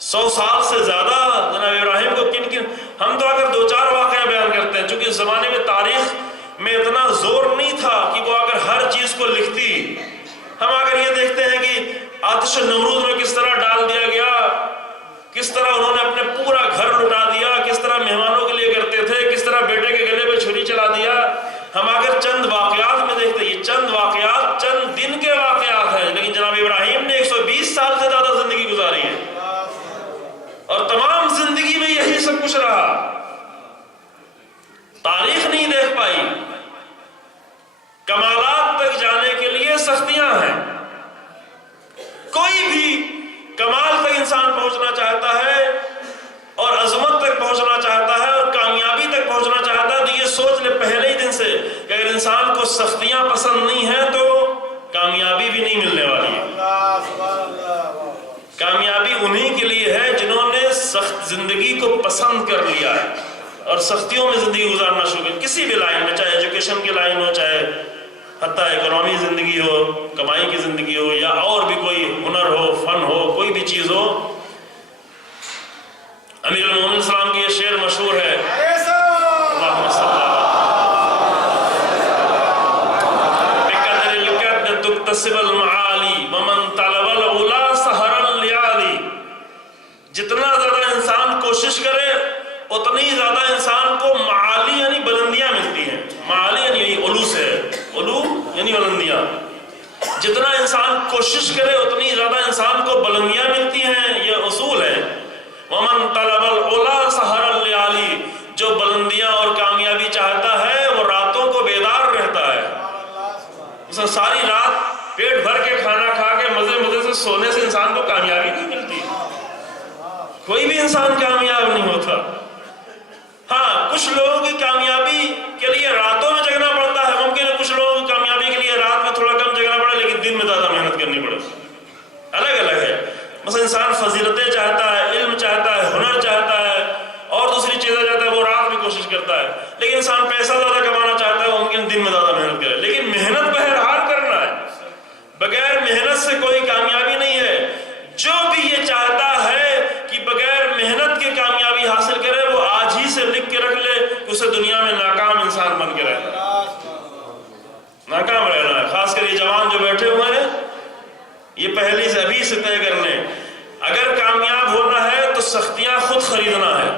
100 سال سے زیادہ جناب ابراہیم کو ہم تو اگر 2-4 واقعہ بیان کرتے ہیں، چونکہ اس زمانے میں تاریخ میں اتنا زور نہیں تھا کہ وہ اگر ہر چیز کو لکھتی۔ ہم اگر یہ دیکھتے ہیں کہ آتش نمرود میں کس طرح ڈال دیا گیا، کس طرح انہوں نے اپنے پورا گھر لٹا دیا، کس طرح مہمانوں کے لیے کرتے تھے، کس طرح بیٹے کے گلے پہ چھری چلا دیا۔ ہم اگر چند واقعات میں دیکھتے ہیں، یہ چند واقعات چند دن کے واقعات ہیں، لیکن جناب ابراہیم نے 120 سال سے زیادہ زندگی گزاری ہے، اور تمام زندگی میں یہی سب کچھ رہا۔ تاریخ نہیں دیکھ پائی۔ کمالات تک جانے کے لیے سختیاں ہیں۔ کوئی بھی کمال تک انسان پہنچنا چاہتا ہے اور عظمت تک پہنچنا چاہتا ہے اور کامیابی تک پہنچنا چاہتا ہے، تو یہ سوچ لے پہلے ہی دن سے کہ اگر انسان کو سختیاں پسند نہیں ہیں تو کامیابی بھی نہیں ملنے والی ہے۔ کامیابی انہی کے لیے ہے جنہوں نے سخت زندگی کو پسند کر لیا ہے اور سختیوں میں زندگی گزارنا شروع کی، کسی بھی لائن میں، چاہے ایجوکیشن کی لائن ہو، چاہے حتیٰ اکنامی زندگی ہو، کمائی کی زندگی ہو، یا اور بھی کوئی ہنر ہو، فن ہو، کوئی بھی چیز ہو۔ امیر المومنین السلام کی یہ شعر مشہور ہے، اللہم صلی بقدر القد تکتسب المعالی ومن طلب العلا سہر اللیالی۔ جتنا زیادہ انسان کوشش کرے اتنی زیادہ انسان کو معالی یعنی بلندیاں ملتی ہیں۔ معالی یعنی علو سے، علو یعنی بلندیاں۔ جتنا انسان کوشش کرے اتنی زیادہ انسان کو بلندیاں ملتی ہیں، یہ اصول ہے۔ ومن طلب العلا سہر اللیالی، جو بلندیاں اور کامیابی چاہتا ہے وہ راتوں کو بیدار رہتا ہے۔ اسے ساری رات پیٹ بھر کے کھانا کھا کے مزے سے سونے سے انسان کو کامیابی نہیں ملتی۔ کوئی بھی انسان کامیاب نہیں ہوتا۔ ہاں، کچھ لوگوں کی کامیابی کے لیے راتوں میں جگنا پڑتا ہے، ممکن ہے کچھ لوگوں کی کامیابی کے لیے رات میں تھوڑا کم جگنا پڑے لیکن دن میں زیادہ محنت کرنی پڑے۔ الگ الگ ہے۔ مثلا انسان فضیلتیں چاہتا ہے، علم چاہتا ہے، ہنر چاہتا ہے اور دوسری چیزیں چاہتا ہے، وہ رات میں کوشش کرتا ہے۔ لیکن انسان پیسہ زیادہ کمانا چاہتا ہے، وہ ممکن دن میں زیادہ محنت کرے، لیکن محنت بہرحال کرنا ہے۔ بغیر محنت سے کوئی کامیابی نہیں ہے۔ جو بھی یہ چاہتا ہے کہ بغیر محنت کے کامیابی حاصل کرے، وہ آج ہی سے لکھ کے رکھ لے کہ اسے دنیا میں ناکام انسان بن کے رہنا ہے، ناکام رہنا ہے۔ خاص کر یہ جوان جو بیٹھے ہوئے ہیں، یہ پہلے سے ابھی سے طے کر لیں، اگر کامیاب ہونا ہے تو سختیاں خود خریدنا ہے،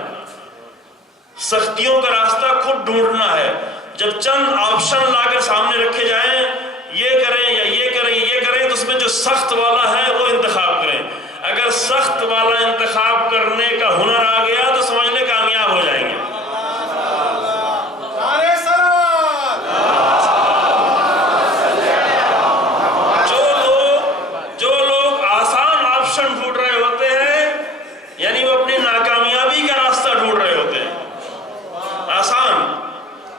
سختیوں کا راستہ خود ڈھونڈنا ہے۔ جب چند آپشن لا کر سامنے رکھے جائیں، یہ کریں یا یہ کریں یہ کریں، تو اس میں جو سخت والا ہے وہ انتخاب کریں۔ اگر سخت والا انتخاب کرنے کا ہنر آ گیا تو سمجھ لیں کامیاب ہو جائیں گے۔ جو لوگ آسان آپشن ڈھونڈ رہے ہوتے ہیں، یعنی وہ اپنی ناکامیابی کا راستہ ڈھونڈ رہے ہوتے ہیں آسان،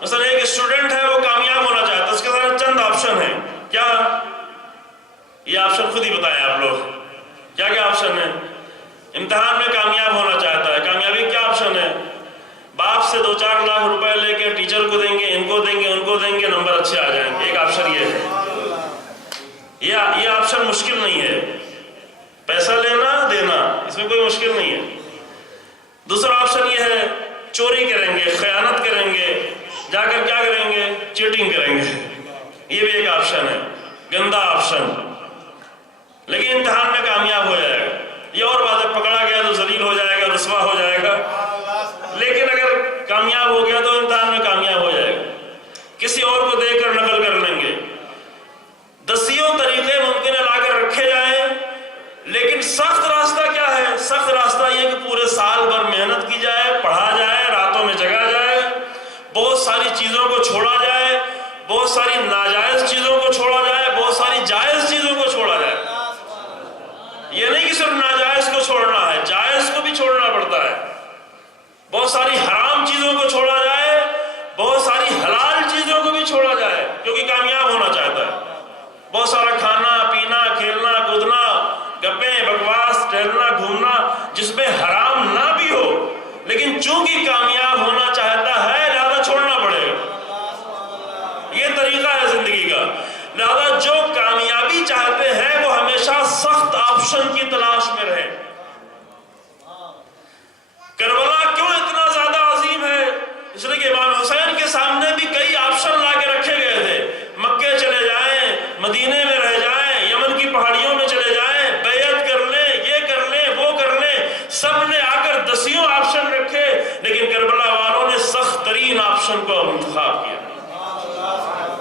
مثلا ایک اسٹوڈنٹ ہے وہ کامیاب ہونا چاہتا ہے، اس کے ساتھ چند آپشن ہیں، کیا یہ آپشن خود ہی بتائیں آپ لوگ، کیا کیا آپشن ہے؟ امتحان میں کامیاب ہونا چاہتا ہے، کامیابی کیا آپشن ہے؟ باپ سے 2-4 لاکھ روپے لے کے ٹیچر کو دیں گے، ان کو دیں گے، ان کو دیں گے، نمبر اچھے آ جائیں گے، ایک آپشن یہ ہے۔ یہ آپشن مشکل نہیں ہے، پیسہ لینا دینا اس میں کوئی مشکل نہیں ہے۔ دوسرا آپشن یہ ہے چوری کریں گے، خیانت کریں گے، جا کر کیا کریں گے؟ چیٹنگ کریں گے، یہ بھی ایک آپشن ہے، گندا آپشن، لیکن امتحان میں کامیاب ہو جائے گا۔ یہ اور بات ہے، پکڑا گیا تو ذلیل ہو جائے گا، رسوا ہو جائے گا، لیکن اگر کامیاب ہو گیا تو امتحان میں کامیاب ہو جائے گا۔ کسی اور کو دے کر نقل کر لیں گے، دسیوں طریقے ممکن ہے لا کر رکھے جائیں، لیکن سخت راستہ کیا ہے؟ سخت راستہ یہ کہ پورے سال بھر محنت کی جائے، پڑھا جائے، راتوں میں جگا جائے، بہت ساری چیزوں کو چھوڑا جائے، بہت ساری ناجائز چیزوں کو چھوڑا جائے، بہت ساری جائز چیزوں کو چھوڑا جائے۔ یہ نہیں کہ صرف ناجائز کو چھوڑنا ہے، جائز کو بھی چھوڑنا پڑتا ہے۔ بہت ساری حرام چیزوں کو چھوڑا جائے، بہت ساری حلال چیزوں کو بھی چھوڑا جائے، کیونکہ کامیاب ہونا چاہتا ہے۔ بہت سارا کھانا پینا، کھیلنا کودنا، گپیں بکواس، ٹہلنا گھومنا، جس میں حرام نہ بھی ہو، لیکن چونکہ کامیاب ہونا چاہتا ہے لہذا چھوڑنا پڑے گا۔ یہ طریقہ ہے زندگی کا۔ لہذا جو کامیابی چاہتے ہیں وہ ہمیشہ سخت آپشن کی تلاش میں رہے۔ کربلا کیوں اتنا زیادہ عظیم ہے؟ اس لیے کہ امام حسین کے سامنے بھی کئی آپشن لا کے رکھے گئے تھے۔ مکے چلے جائیں، مدینے میں رہ جائیں، یمن کی پہاڑیوں میں چلے جائیں، بیعت کر لیں، یہ کر لیں، وہ کر لیں، سب نے آ کر دسیوں آپشن رکھے، لیکن کربلا والوں نے سخت ترین آپشن کو انتخاب کیا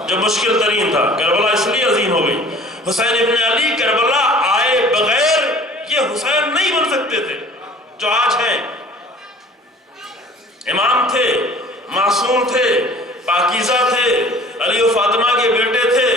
جو مشکل ترین تھا۔ کربلا اس لیے عظیم ہو گئی۔ حسین ابن علی کربلا آئے بغیر یہ حسین نہیں بن سکتے تھے جو آج ہیں۔ امام تھے، معصوم تھے، پاکیزہ تھے، علی و فاطمہ کے بیٹے تھے،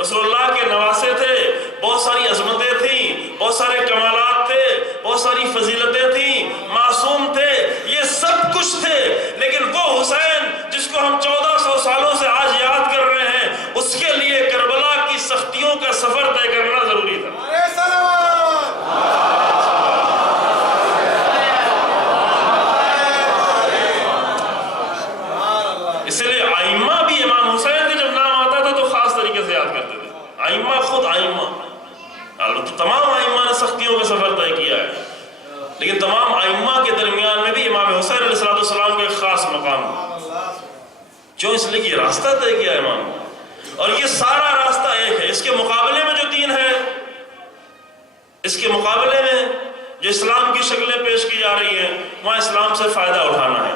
رسول اللہ کے نواسے تھے، بہت ساری عظمتیں تھیں، بہت سارے کمالات تھے، بہت ساری فضیلتیں تھیں، معصوم تھے، یہ سب کچھ تھے، لیکن وہ حسین جس کو ہم 1400 سالوں سے آج یاد کر رہے ہیں، اس کے لیے کربلا کی سختیوں کا سفر طے کرنا ضروری تھا۔ اس لیے ائمہ بھی امام حسین کے جب نام آتا تھا تو خاص طریقے سے یاد کرتے تھے۔ ائمہ خود ائمہ، البتہ تمام ائمہ نے سختیوں کا سفر طے کیا ہے، لیکن تمام ائمہ کے درمیان میں بھی امام حسین علیہ السلام کا ایک خاص مقام ہے۔ کیوں؟ اس لیے کہ یہ راستہ طے کیا ہے امام، اور یہ سارا راستہ ایک ہے۔ اس کے مقابلے میں جو دین ہے، اس کے مقابلے میں جو اسلام کی شکلیں پیش کی جا رہی ہیں، وہاں اسلام سے فائدہ اٹھانا ہے،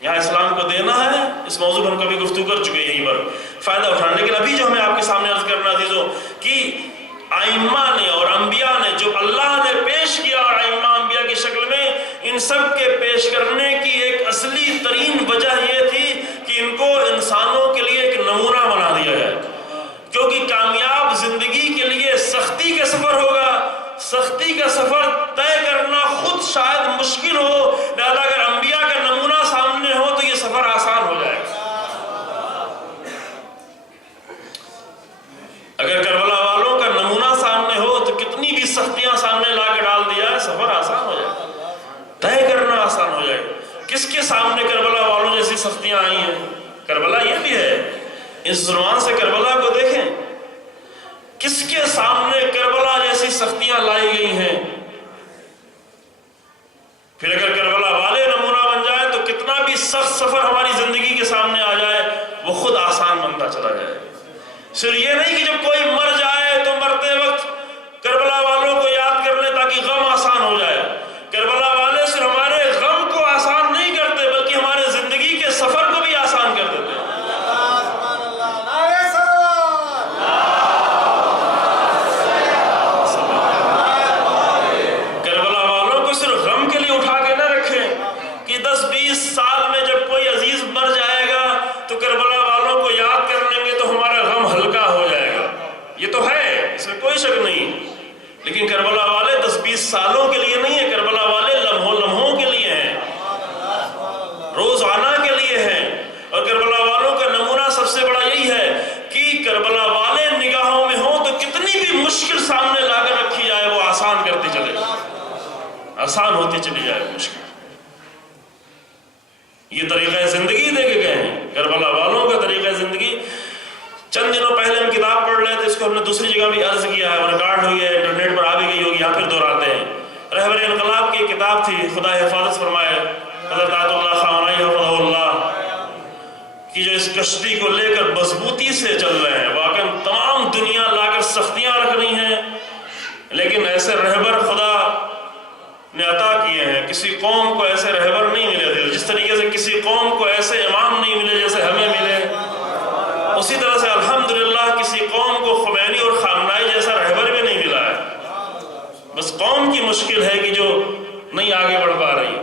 یہاں اسلام کو دینا ہے۔ اس موضوع پر ہم کبھی گفتگو کر چکے ہیں یہیں پر، فائدہ اٹھانا۔ لیکن ابھی جو ہمیں آپ کے سامنے عرض کرنا عزیزوں کہ ائمہ نے اور انبیاء نے جو اللہ نے پیش کیا، اور ائمہ انبیاء کی شکل میں، ان سب کے پیش کرنے کی ایک اصلی ترین وجہ یہ تھی کہ ان کو انسانوں کے لیے ایک نمونہ بنا دیا جائے، کیونکہ کامیاب زندگی کے لیے سختی کا سفر ہوگا۔ سختی کا سفر طے کرنا خود شاید مشکل ہو، لہذا اگر انبیاء کا نمونہ سامنے ہو تو یہ سفر آسان ہو جائے گا۔ اگر کربلا والوں کا نمونہ سامنے ہو تو کتنی بھی سختیاں سامنے لا کے ڈال دیا ہے، سفر آسان ہو جائے گا، طے کرنا آسان ہو جائے گا۔ کس کے سامنے کربلا والوں جیسی سختیاں آئی ہیں؟ کربلا یہ بھی ہے، اس زبان سے کربلا کو دیکھیں، کس کے سامنے کربلا جیسی سختیاں لائی گئی ہیں۔ پھر اگر کربلا والے نمونہ بن جائے تو کتنا بھی سخت سفر ہماری زندگی کے سامنے آ جائے وہ خود آسان بنتا چلا جائے۔ صرف یہ نہیں کہ جب کوئی مر جائے تو مرتے وقت کربلا والوں کو یاد کر لیں تاکہ غم آسان ہو جائے۔ کربلا والے صرف ہمارے غم کو آسان نہیں کرتے بلکہ ہمارے زندگی کے سفر کو بھی آسان کر دیتے ہیں۔ سے بڑا یہی ہے کہ کربلا والے نگاہوں میں ہوں تو کتنی بھی مشکل سامنے لا کر رکھی جائے وہ آسان کرتی چلے جائے، آسان ہوتی چلی جائے مشکل۔ یہ طریقہ زندگی دے کے گئے ہیں کربلا والوں کا طریقہ زندگی۔ چند دنوں پہلے ہم کتاب پڑھ رہے تھے، اس کو ہم نے دوسری جگہ بھی عرض کیا ہے، ریکارڈ ہوئی ہے، انٹرنیٹ پر آ بھی گئی ہوگی، یہاں پھر دہراتے ہیں۔ رہبر انقلاب کی کتاب تھی، خدا حفاظت فرمائے حضرت آیت اللہ خامنہ ای حفظہ اللہ، کہ جو اس کشتی کو لے کر مضبوطی سے چل رہے ہیں۔ واقعا تمام دنیا لا کر سختیاں رکھ رہی ہیں، لیکن ایسے رہبر خدا نے عطا کیے ہیں۔ کسی قوم کو ایسے رہبر نہیں ملے تھے، جس طریقے سے کسی قوم کو ایسے امام نہیں ملے جیسے ہمیں ملے، اسی طرح سے الحمدللہ کسی قوم کو خمینی اور خامنائی جیسا رہبر بھی نہیں ملا ہے۔ بس قوم کی مشکل ہے کہ جو نہیں آگے بڑھ پا رہی،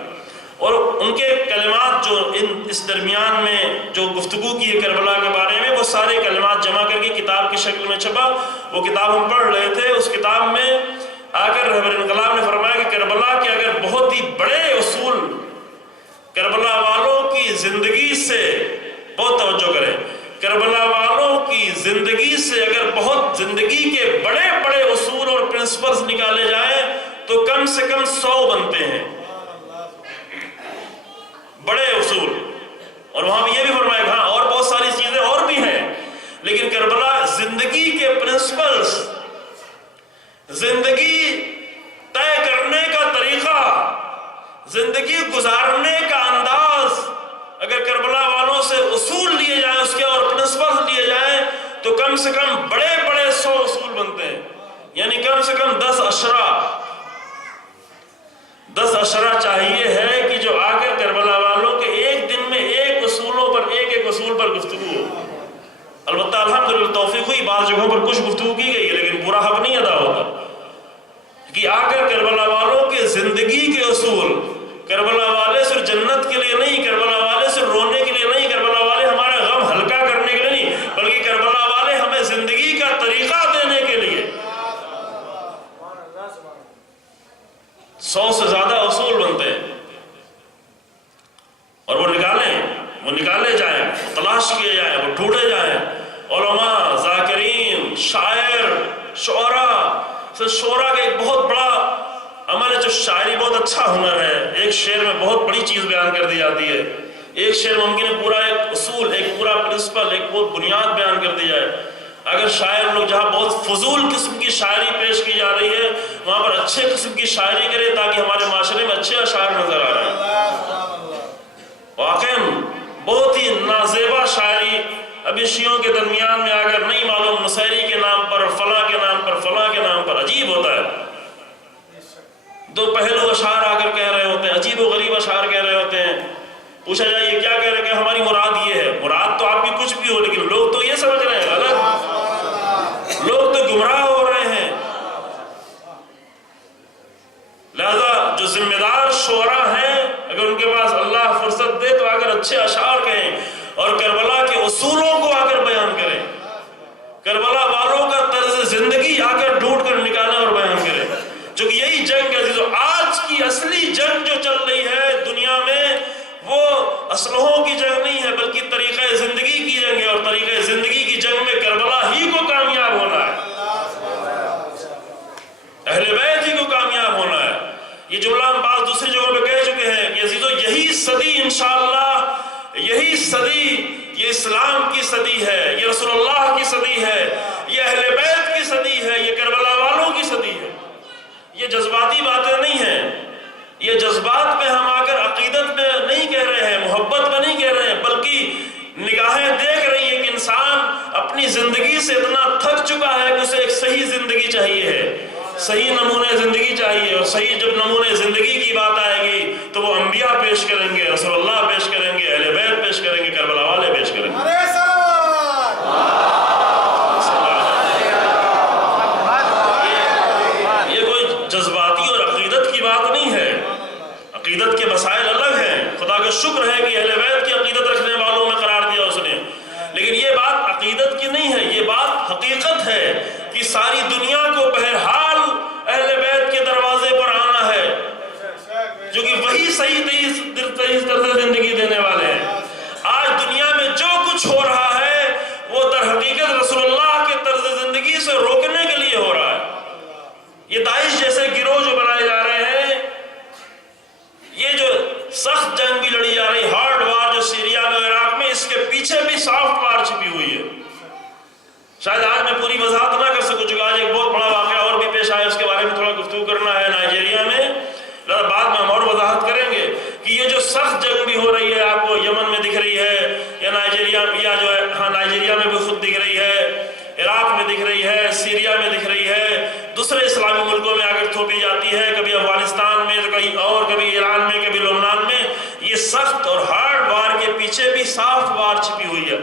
اور ان کے کلمات جو اس درمیان میں جو گفتگو کی ہے کربلا کے بارے میں، وہ سارے کلمات جمع کر کے کتاب کی شکل میں چھپا۔ وہ کتاب ہم پڑھ رہے تھے، اس کتاب میں آ کر رہبر انقلاب نے فرمایا کہ کربلا کے اگر بہت ہی بڑے اصول کربلا والوں کی زندگی سے، بہت توجہ کریں، کربلا والوں کی زندگی سے اگر بہت زندگی کے بڑے بڑے اصول اور پرنسپلز نکالے جائیں تو کم سے کم 100 بنتے ہیں بڑے اصول۔ اور وہاں بھی یہ بھی فرمایا کہ ہاں اور بہت ساری چیزیں اور بھی ہیں، لیکن کربلا زندگی کے پرنسپلز، زندگی طے کرنے کا طریقہ، زندگی گزارنے کا انداز، اگر کربلا والوں سے اصول لیے جائیں اس کے اور پرنسپل لیے جائیں تو کم سے کم بڑے بڑے 100 اصول بنتے ہیں، یعنی کم سے کم 10 اشرا چاہیے ہے کہ جو آ کر کربلا والوں کے ایک دن میں ایک اصول پر گفتگو ہو۔ البتہ الحمدللہ توفیق ہوئی، بعض جگہوں پر کچھ گفتگو کی گئی ہے، لیکن پورا حق نہیں ادا ہوتا کہ آ کر کربلا والوں کے زندگی کے اصول، کربلا والے صرف جنت کے لیے نہیں، کربلا والے صرف رونے کے لیے نہیں، کربلا والے ہمارا غم ہلکا کرنے کے لیے نہیں، بلکہ کربلا والے ہمیں زندگی کا طریقہ دینے کے لیے 100 سے زیادہ اصول بنتے ہیں، اور وہ نکالے جائیں، تلاش کیے جائیں، وہ ڈھونڈے جائیں۔ علماء، ذاکرین، شاعر، شعراء کا ایک بہت بڑا عمل ہے، جو شاعری بہت اچھا ہنر ہے۔ ایک شعر میں بہت بڑی چیز بیان کر دی جاتی ہے، ایک شعر ممکن ہے پورا ایک اصول، ایک پورا پرنسپل، ایک بہت بنیاد بیان کر دی جائے۔ اگر شاعر لوگ جہاں بہت فضول قسم کی شاعری پیش کی جا رہی ہے وہاں پر اچھے قسم کی شاعری کرے تاکہ ہمارے معاشرے میں اچھے اشعار نظر آ رہے ہیں۔ واقعاً بہت ہی نازیبا شاعری ابھی شیعوں کے درمیان میں اگر نہیں معلوم، نصیری کے نام پر، فلاں کے نام پر، فلاں کے نام پر، عجیب ہوتا ہے۔ دو پہلو اشعار آ کر کہہ رہے ہوتے ہیں، عجیب و غریب اشعار کہہ رہے ہوتے ہیں۔ پوچھا جائے یہ کیا کہہ رہے ہیں کہ ہماری مراد یہ ہے، مراد تو آپ کی کچھ بھی ہو، لیکن لوگ تو یہ سمجھ رہے ہیں غلط، لوگ تو گمراہ ہو رہے ہیں۔ لہذا جو ذمہ دار شعراء ہیں، اگر ان کے پاس اللہ فرصت دے تو اگر اچھے اشعار کہیں اور کربلا کے اصولوں کو آ کر بیان کریں، کربلا والوں کا طرز زندگی آ کر ڈھونڈ کر نکالیں اور بیان کریں، جو کہ یہی جنگ ہے عزیزو، آج کی اصلی جنگ جو چل رہی ہے دنیا میں وہ اسلحوں کی جنگ نہیں ہے بلکہ طریقہ زندگی کی جنگ ہے، اور طریقہ زندگی کی جنگ میں کربلا ہی کو کامیاب ہونا ہے، اہل بیت ہی کو کامیاب ہونا ہے۔ یہ جملہ ہم بعض دوسری جگہوں پہ کہہ چکے ہیں کہ عزیزو یہی صدی انشاءاللہ، یہی صدی، یہ اسلام کی صدی ہے، یہ رسول اللہ کی صدی ہے، یہ اہل بیت کی صدی ہے، یہ کربلا والوں کی صدی ہے۔ یہ جذباتی باتیں نہیں ہیں، یہ جذبات میں ہم آ کر عقیدت میں نہیں کہہ رہے ہیں، محبت میں نہیں کہہ رہے ہیں، بلکہ نگاہیں دیکھ رہی ہیں کہ انسان اپنی زندگی سے اتنا تھک چکا ہے کہ اسے ایک صحیح زندگی چاہیے ہے، صحیح نمونے زندگی چاہیے، اور صحیح جب نمونے زندگی کی بات آئے گی تو وہ انبیاء پیش کریں گے، رسول اللہ پیش کریں گے، اہل بیت پیش کریں گے، کربلا والے پیش کریں گے۔ یہ کوئی جذباتی اور عقیدت کی بات نہیں ہے، عقیدت کے مسائل الگ ہیں، خدا کا شکر ہے کہ اہل بیت کی عقیدت رکھنے والوں میں قرار دیا اس نے، لیکن یہ بات عقیدت کی نہیں ہے، یہ بات حقیقت ہے کہ ساری دنیا کو بہرحال اہل بیت کے دروازے پر آنا ہے، جو کہ وہی صحیح طرز زندگی دینے والے ہیں۔ آج دنیا میں جو کچھ ہو رہا ہے اس کے پیچھے بھی سافٹ وار چھپی ہوئی ہے. شاید آج میں پوری وضاحت نہ کر سکوں چونکہ آج ایک بہت بڑا واقعہ اور بھی پیش آیا، اس کے بارے میں تھوڑا گفتگو کرنا ہے نائجیریا میں. بعد میں ہم اور وضاحت کریں گے کہ یہ جو سخت جنگ بھی ہو رہی ہے آپ کو یمن میں دکھ رہی ہے یا نائجیریا یا جو ہے نائجیریا میں بھی خود دکھ رہی ہے، عراق میں دکھ رہی ہے، سیریا میں دکھ رہی ہے، دوسرے اسلامی ملکوں میں آگر تھوپی جاتی ہے، کبھی افغانستان میں، کہیں اور، کبھی ایران میں، کبھی لبنان میں. یہ سخت اور ہارڈ وار کے پیچھے بھی سافٹ وار چھپی ہوئی ہے.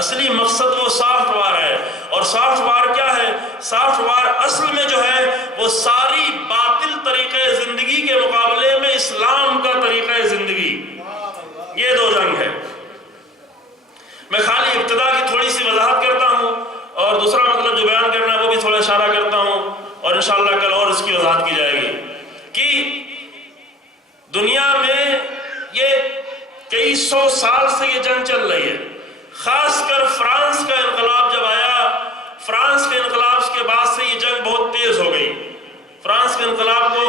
اصلی مقصد وہ سافٹ وار ہے. اور سافٹ وار کیا ہے؟ سافٹ وار اصل میں جو ہے وہ ساری باطل طریقہ زندگی کے مقابلے میں اسلام کا طریقہ زندگی، یہ دو جنگ ہے. میں خالی ابتدا کی تھوڑی سی وضاحت کرتا ہوں اور دوسرا مطلب جو بیان کرنا ہے وہ بھی تھوڑا اشارہ کرتا ہوں، اور انشاءاللہ کل اور اس کی وضاحت کی جائے گی کہ دنیا میں یہ کئی سو سال سے یہ جنگ چل رہی ہے. خاص کر فرانس کا انقلاب جب آیا، فرانس کے انقلاب کے بعد سے یہ جنگ بہت تیز ہو گئی. فرانس کے انقلاب کو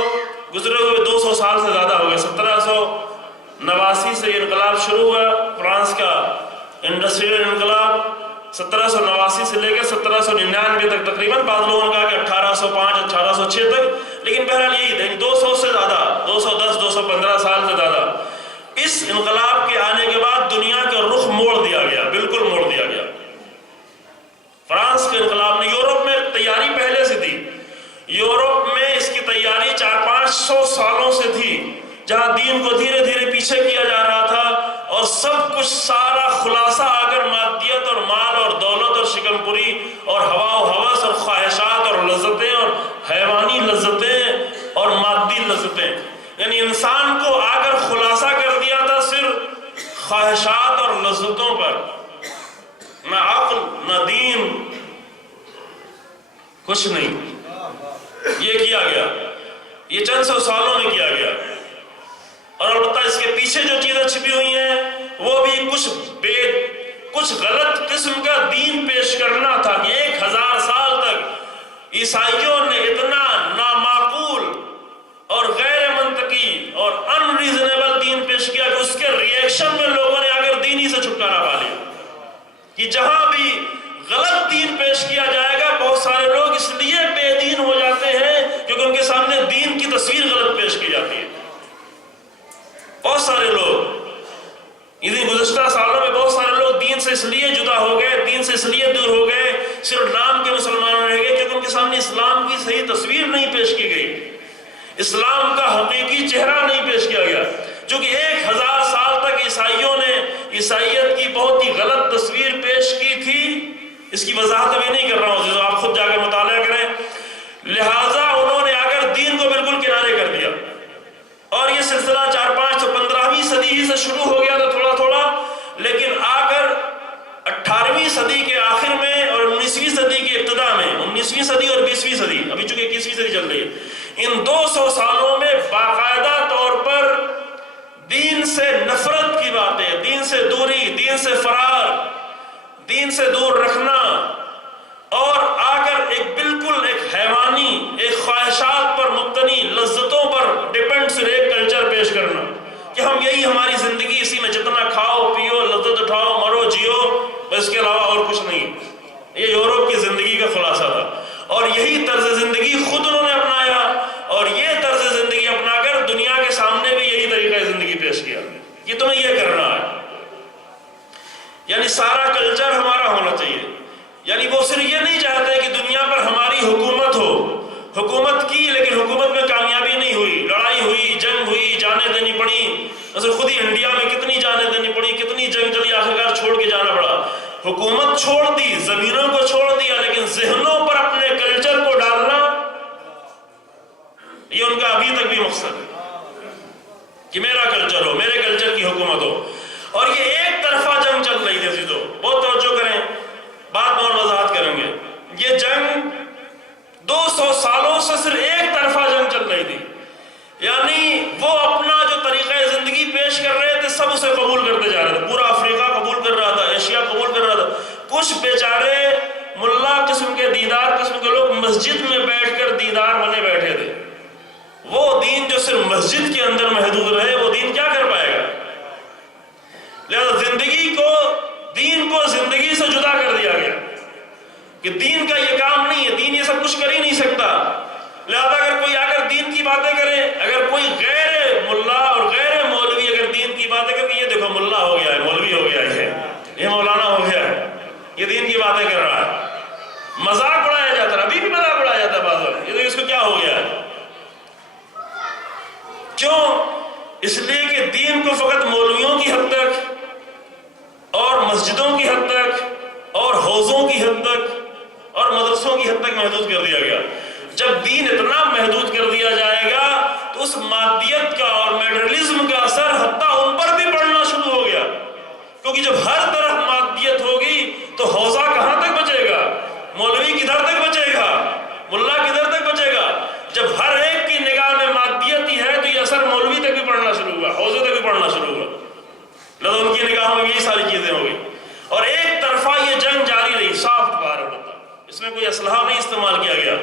گزرے ہوئے 200 سال سے زیادہ ہو گئے. 1789 سے یہ انقلاب شروع ہوا، فرانس کا انڈسٹریل انقلاب. 1789 سے لے کے 1799 تک تقریباً، بعض لوگوں نے کہا کہ 1805 1806 تک، لیکن بہرحال یہی تھا 200 سے زیادہ، 210 215 سال سے زیادہ. اس انقلاب کے آنے کے بعد دنیا کا رخ موڑ دیا گیا، بالکل موڑ دیا گیا. فرانس کے انقلاب نے، یورپ میں تیاری پہلے سے تھی، یورپ میں اس کی تیاری 400-500 سالوں سے تھی، جہاں دین کو دھیرے دھیرے پیچھے کیا جا رہا تھا اور سب کچھ سارا خلاصہ آ کر مادیت اور مال اور دولت اور شکم پوری اور ہوا و ہوس اور خواہشات اور لذتیں اور حیوانی لذتیں اور مادی لذتیں، یعنی انسان کو آ کر خلاصہ کر دیا تھا صرف خواہشات اور لذتوں پر، نہ عقل نہ دین، کچھ نہیں. یہ کیا گیا، یہ چند سو سالوں میں کیا گیا. اور البتہ اس کے پیچھے جو چیزیں چھپی ہوئی ہیں وہ بھی کچھ غلط قسم کا دین پیش کرنا تھا کہ 1000 سال تک عیسائیوں نے اتنا نامعقول اور غیر منطقی اور انریزنیبل دین پیش کیا کہ اس کے ریئیکشن میں لوگوں نے اگر دینی سے چھٹکارا پا لیا کہ جہاں بھی غلط دین پیش کیا جائے گا بہت سارے لوگ اس لیے بے دین ہو جاتے ہیں کیونکہ ان کے سامنے دین کی تصویر غلط پیش کی جاتی ہے. بہت سارے لوگ انہیں گزشتہ سالوں میں بہت سارے لوگ دین سے اس لیے جدا ہو گئے، دین سے اس لیے دور ہو گئے، صرف نام کے مسلمان رہ گئے کیونکہ ان کے سامنے اسلام کی صحیح تصویر نہیں پیش کی گئی، اسلام کا حقیقی چہرہ نہیں پیش کیا گیا. چونکہ 1000 سال تک عیسائیوں نے عیسائیت کی بہت ہی غلط تصویر پیش کی تھی. اس کی وضاحت ابھی نہیں کر رہا ہوں، جو آپ خود جا کے مطالعہ کریں. لہٰذا انہوں نے آ کر دین کو بالکل کنارے کر دیا اور یہ سلسلہ 15ویں صدی ہی سے شروع ہو گیا تھا تھوڑا تھوڑا، لیکن آ کر 18ویں صدی کے آخر میں اور 19ویں صدی کے ابتدا میں، 19ویں صدی اور 20ویں صدی، ابھی چونکہ 21ویں صدی چل رہی ہے، ان 200 سالوں میں باقاعدہ طور پر دین سے نفرت کی باتیں، دین سے دوری، دین سے فرار، دین سے دور رکھنا، اور آ کر بالکل ایک حیوانی، ایک خواہشات پر مبتنی، لذتوں پر ڈیپینڈ صرف ایک کلچر پیش کرنا کہ ہم یہی ہماری زندگی، اسی میں جتنا کھاؤ پیو لذت اٹھاؤ مرو جیو، بس کے علاوہ اور کچھ نہیں. یہ یورپ کی زندگی کا خلاصہ تھا اور یہی طرز زندگی خود انہوں نے اپنایا اور یہ طرز زندگی اپنا کر دنیا کے سامنے بھی یہی طریقہ زندگی پیش کیا کہ تمہیں یہ کرنا ہے. یعنی سارا کلچر ہمارا ہونا چاہیے. یعنی وہ صرف یہ نہیں چاہتے کہ دنیا پر ہماری حکومت ہو، حکومت کی لیکن حکومت میں کامیابی نہیں ہوئی، لڑائی ہوئی، جنگ ہوئی، جانیں دینی پڑی. مثلا خود ہی انڈیا میں کتنی جانیں دینی پڑی، کتنی جنگ چلی، آخرکار چھوڑ کے جانا پڑا. حکومت چھوڑ دی، زمینوں کو چھوڑ دیا، لیکن ذہنوں پر اپنے کلچر کو ڈالنا یہ ان کا ابھی تک بھی مقصد ہے کہ میرا کلچر ہو، میرے کلچر کی حکومت ہو. اور یہ ایک طرفہ جنگ چل رہی تھی. تو بہت توجہ کریں، بات میں اور وضاحت کریں گے. یہ جنگ 200 سالوں سے صرف ایک طرفہ جنگ چل رہی تھی. یعنی وہ اپنا جو طریقہ زندگی پیش کر رہے تھے سب اسے قبول کرتے جا رہے تھے. پورا افریقہ قبول کر رہا تھا، ایشیا قبول کر رہا تھا. کچھ بیچارے ملا قسم کے، دیدار قسم کے لوگ مسجد میں بیٹھ کر دیدار بنے بیٹھے تھے. وہ دین جو صرف مسجد کے اندر محدود رہے وہ دین کیا کر پائے گا؟ لہذا زندگی کو کہ دین کا یہ کام نہیں ہے، دین یہ سب کچھ کر ہی نہیں سکتا. لہذا اگر کوئی آ کر دین کی باتیں کرے، اگر کوئی غیر ملا اور غیر مولوی اگر دین کی باتیں کرے کہ یہ دیکھو ملا ہو گیا ہے، مولوی ہو گیا ہے، یہ مولانا ہو گیا ہے، یہ دین کی باتیں کر رہا ہے، مذاق اڑایا جاتا ہے. ابھی بھی مذاق اڑایا جاتا ہے بعض وقت، یہ تو اس کو کیا ہو گیا ہے. کیوں؟ اس لیے کہ دین کو فقط مولویوں کی حد تک اور مسجدوں کی حد تک اور حوضوں کی حد تک اور مدرسوں کی حد تک محدود کر دیا گیا. جب دین اتنا محدود کر دیا جائے گا تو اس مادیت کا اور میٹرلزم کا اثر حتیٰ ان پر بھی پڑنا شروع ہو گیا. کیونکہ جب ہر طرف مادیت ہوگی تو حوضہ کہاں تک بچے گا؟ مولوی کدھر تک بچے گا؟ ملا کدھر تک بچے گا؟ جب ہر ایک کی نگاہ میں مادیت ہی ہے تو یہ اثر مولوی تک بھی پڑنا شروع ہوگا، حوضے تک بھی پڑنا شروع ہوگا. لہذا ان کی نگاہوں میں یہی ساری چیزیں ہو گئی. اور ایک طرفہ یہ جنگ جاری رہی، سافٹ وار ہوتا، اس میں کوئی اسلحہ نہیں استعمال کیا گیا،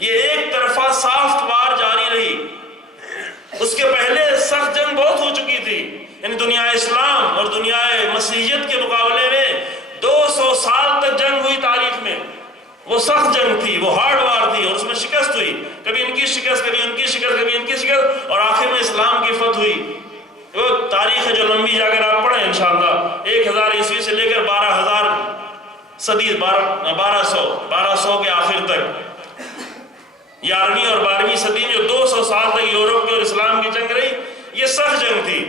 یہ ایک طرفہ سافٹ وار جاری رہی. اس کے پہلے سخت جنگ بہت ہو چکی تھی، یعنی دنیا اسلام اور دنیا مسیحیت کے مقابلے میں 200 سال تک جنگ ہوئی تاریخ میں. وہ سخت جنگ تھی، وہ ہارڈ وار تھی، اور اس میں شکست ہوئی، کبھی ان کی شکست، کبھی ان کی شکست، کبھی ان کی شکست، اور آخر میں اسلام کی فتح ہوئی. وہ تاریخ ہے جو لمبی جا کر آپ پڑھیں انشاءاللہ، 1000 عیسوی سے لے کر 12000 صدی 1200 کے آخر تک، 11ویں اور 12ویں صدی میں 200 سال تک یورپ کے اور اسلام کی جنگ رہی. یہ سخت جنگ تھی.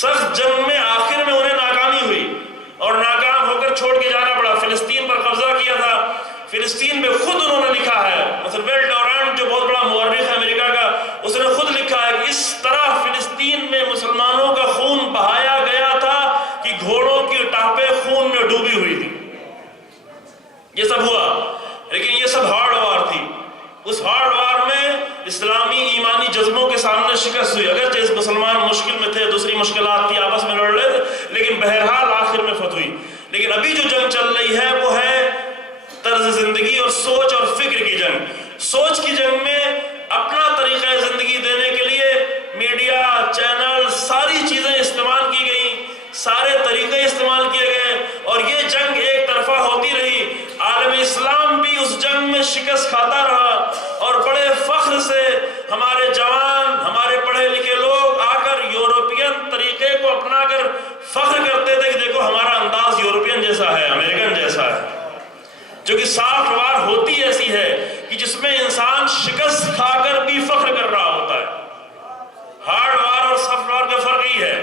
سخت جنگ میں آخر میں انہیں ناکامی ہوئی اور ناکام ہو کر چھوڑ کے جانا پڑا. فلسطین پر قبضہ کیا تھا. فلسطین میں خود انہوں نے لکھا ہے، مثلا ویل ڈورانٹ جو بہت بڑا مورخ ہے امریکہ کا، اس نے خود لکھا ہے کہ اس طرح فلسطین میں مسلمانوں کا خون بہایا گیا تھا کہ گھوڑوں کی ٹاپیں خون میں ڈوبی ہوئی تھی. یہ سب ہوا، لیکن یہ سب ہارڈ وار تھی. اس ہارڈ وار میں اسلامی ایمانی جذبوں کے سامنے شکست ہوئی. اگرچہ مسلمان مشکل میں تھے، دوسری مشکلات تھی، آپس میں لڑ رہے تھے، لیکن بہرحال آخر میں فتح ہوئی. لیکن ابھی جو جنگ چل رہی ہے وہ ہے طرز زندگی اور سوچ اور فکر کی جنگ. سوچ کی جنگ میں اپنا طریقہ زندگی دینے کے لیے میڈیا، چینل، ساری چیزیں استعمال کی گئیں، سارے طریقے استعمال کیے گئے، اور یہ جنگ ایک طرفہ ہوتی رہی. عالم اسلام بھی اس جنگ میں شکست کھاتا رہا، اور بڑے فخر سے ہمارے جوان، ہمارے پڑھے لکھے لوگ آ کر یورپین طریقے کو اپنا کر فخر کرتے تھے کہ دیکھو ہمارا انداز یورپین جیسا ہے، امریکن جیسا ہے. جو کہ سافٹ وار ہوتی ایسی ہے کہ جس میں انسان شکست کھا کر بھی فخر کر رہا ہوتا ہے. ہارڈ وار اور سافٹ وار کا فرق ہی ہے.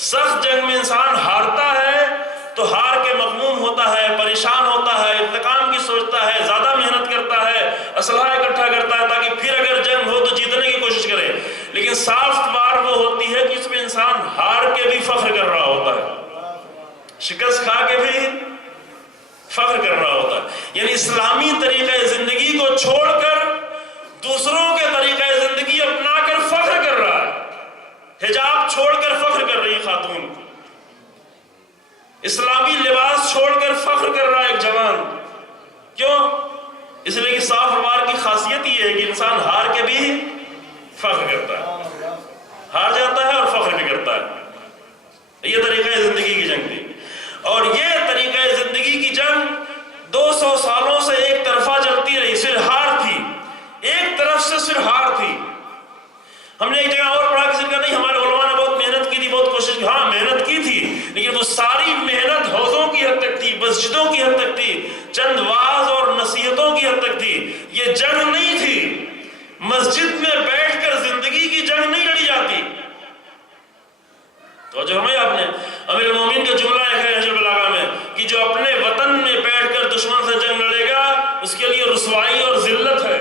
سخت جنگ میں انسان ہارتا ہے تو ہار کے مغموم ہوتا ہے، پریشان ہوتا ہے، انتقام کی سوچتا ہے، زیادہ محنت کرتا ہے، اسلحہ اکٹھا کرتا ہے تاکہ پھر اگر جنگ ہو تو جیتنے کی کوشش کرے. لیکن سافٹ وار وہ ہوتی ہے کہ اس میں انسان ہار کے بھی فخر کر رہا ہوتا ہے، شکست کھا کے بھی فخر کر رہا ہوتا ہے. یعنی اسلامی طریقہ زندگی کو چھوڑ کر دوسروں کے طریقہ زندگی اپنا کر فخر کر رہا ہے. حجاب چھوڑ کر فخر کر رہی خاتون، اسلامی لباس چھوڑ کر فخر کر رہا ہے ایک جوان. کیوں؟ اس لیے کہ سافٹ وار کی خاصیت یہ ہے کہ انسان ہار کے بھی فخر کرتا ہے، ہار جاتا ہے اور فخر بھی کرتا ہے. یہ طریقہ زندگی کی جنگ تھی. اور یہ طریقہ زندگی کی جنگ 200 سالوں سے ایک طرفہ چلتی رہی. صرف ہار تھی، ایک طرف سے صرف ہار تھی. ہم نے ایک جگہ اور پڑھا کسی کا نہیں، ہمارے علماء نے بہت محنت کی تھی، بہت کوشش کی. ہاں محنت کی تھی، لیکن وہ ساری محنت حوضوں کی حد تک تھی، مسجدوں کی حد تک تھی، چند واعظ اور نصیحتوں کی حد تک تھی. یہ جنگ نہیں تھی. مسجد میں بیٹھ کر زندگی کی جنگ نہیں لڑی جاتی. تو جو ہمیں آپ نے امیر المومنین کا جملہ ہے نہج البلاغہ میں کہ جو اپنے وطن میں بیٹھ کر دشمن سے جنگ لڑے گا اس کے لیے رسوائی اور ذلت ہے.